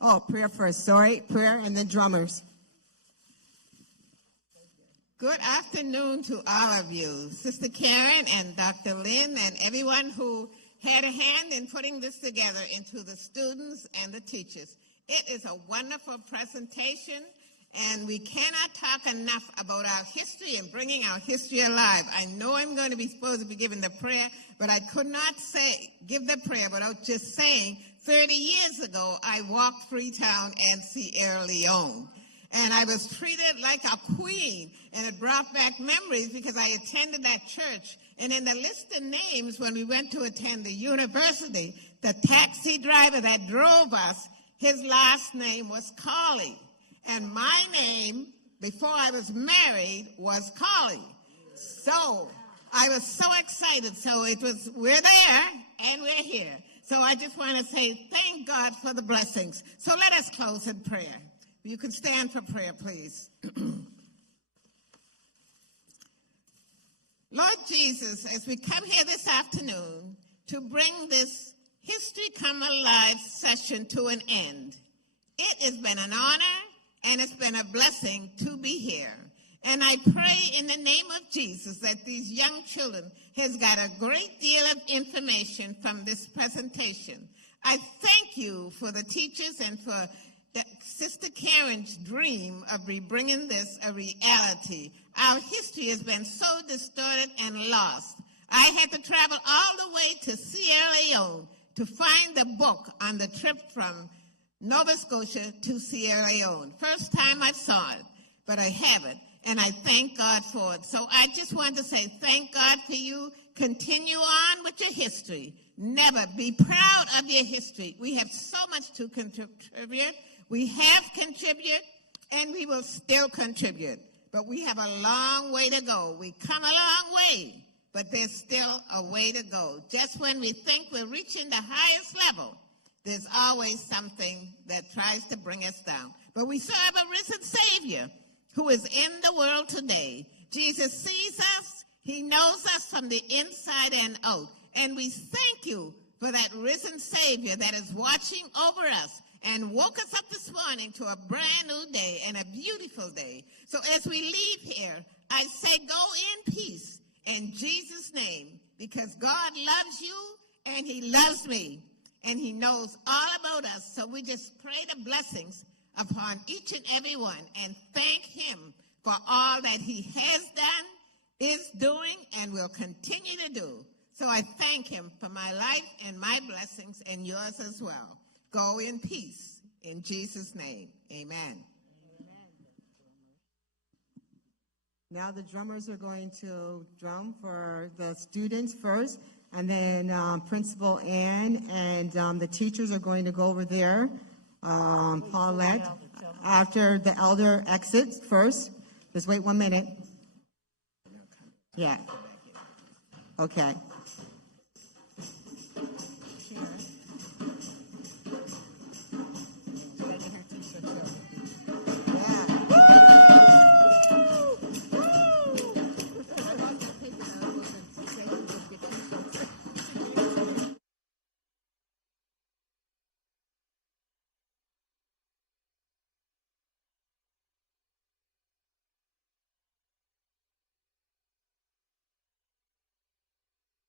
Oh, prayer first, sorry. Prayer and then drummers. Good afternoon to all of you, Sister Karen and Dr. Lynn and everyone who had a hand in putting this together, into the students and the teachers. It is a wonderful presentation, and we cannot talk enough about our history and bringing our history alive. I know I'm going to be supposed to be giving the prayer, but I could not give the prayer without just saying 30 years ago I walked Freetown and Sierra Leone. And I was treated like a queen, and it brought back memories because I attended that church. And in the list of names, when we went to attend the university, the taxi driver that drove us, his last name was Colley. And my name, before I was married, was Colley. So I was so excited. So we're there, and we're here. So I just want to say thank God for the blessings. So let us close in prayer. You can stand for prayer, please. Lord Jesus, as we come here this afternoon to bring this History Come Alive session to an end, it has been an honor and it's been a blessing to be here. And I pray in the name of Jesus that these young children has got a great deal of information from this presentation. I thank you for the teachers and for Sister Karen's dream of bringing this a reality. Our history has been so distorted and lost. I had to travel all the way to Sierra Leone to find the book on the trip from Nova Scotia to Sierra Leone. First time I saw it, but I have it, and I thank God for it. So I just want to say thank God for you. Continue on with your history. Never be proud of your history. We have so much to contribute. We have contributed, and we will still contribute. But we have a long way to go. We come a long way, but there's still a way to go. Just when we think we're reaching the highest level, there's always something that tries to bring us down. But we serve a risen Savior who is in the world today. Jesus sees us. He knows us from the inside and out. And we thank you for that risen Savior that is watching over us and woke us up this morning to a brand new day and a beautiful day. So as we leave here, I say go in peace in Jesus' name, because God loves you and he loves me and he knows all about us. So we just pray the blessings upon each and every one and thank him for all that he has done, is doing, and will continue to do. So I thank him for my life and my blessings and yours as well. Go in peace in Jesus' name. Amen. Now the drummers are going to drum for the students first, and then Principal Ann and the teachers are going to go over there. Paulette, after the elder exits first. Just wait 1 minute. Yeah. Okay.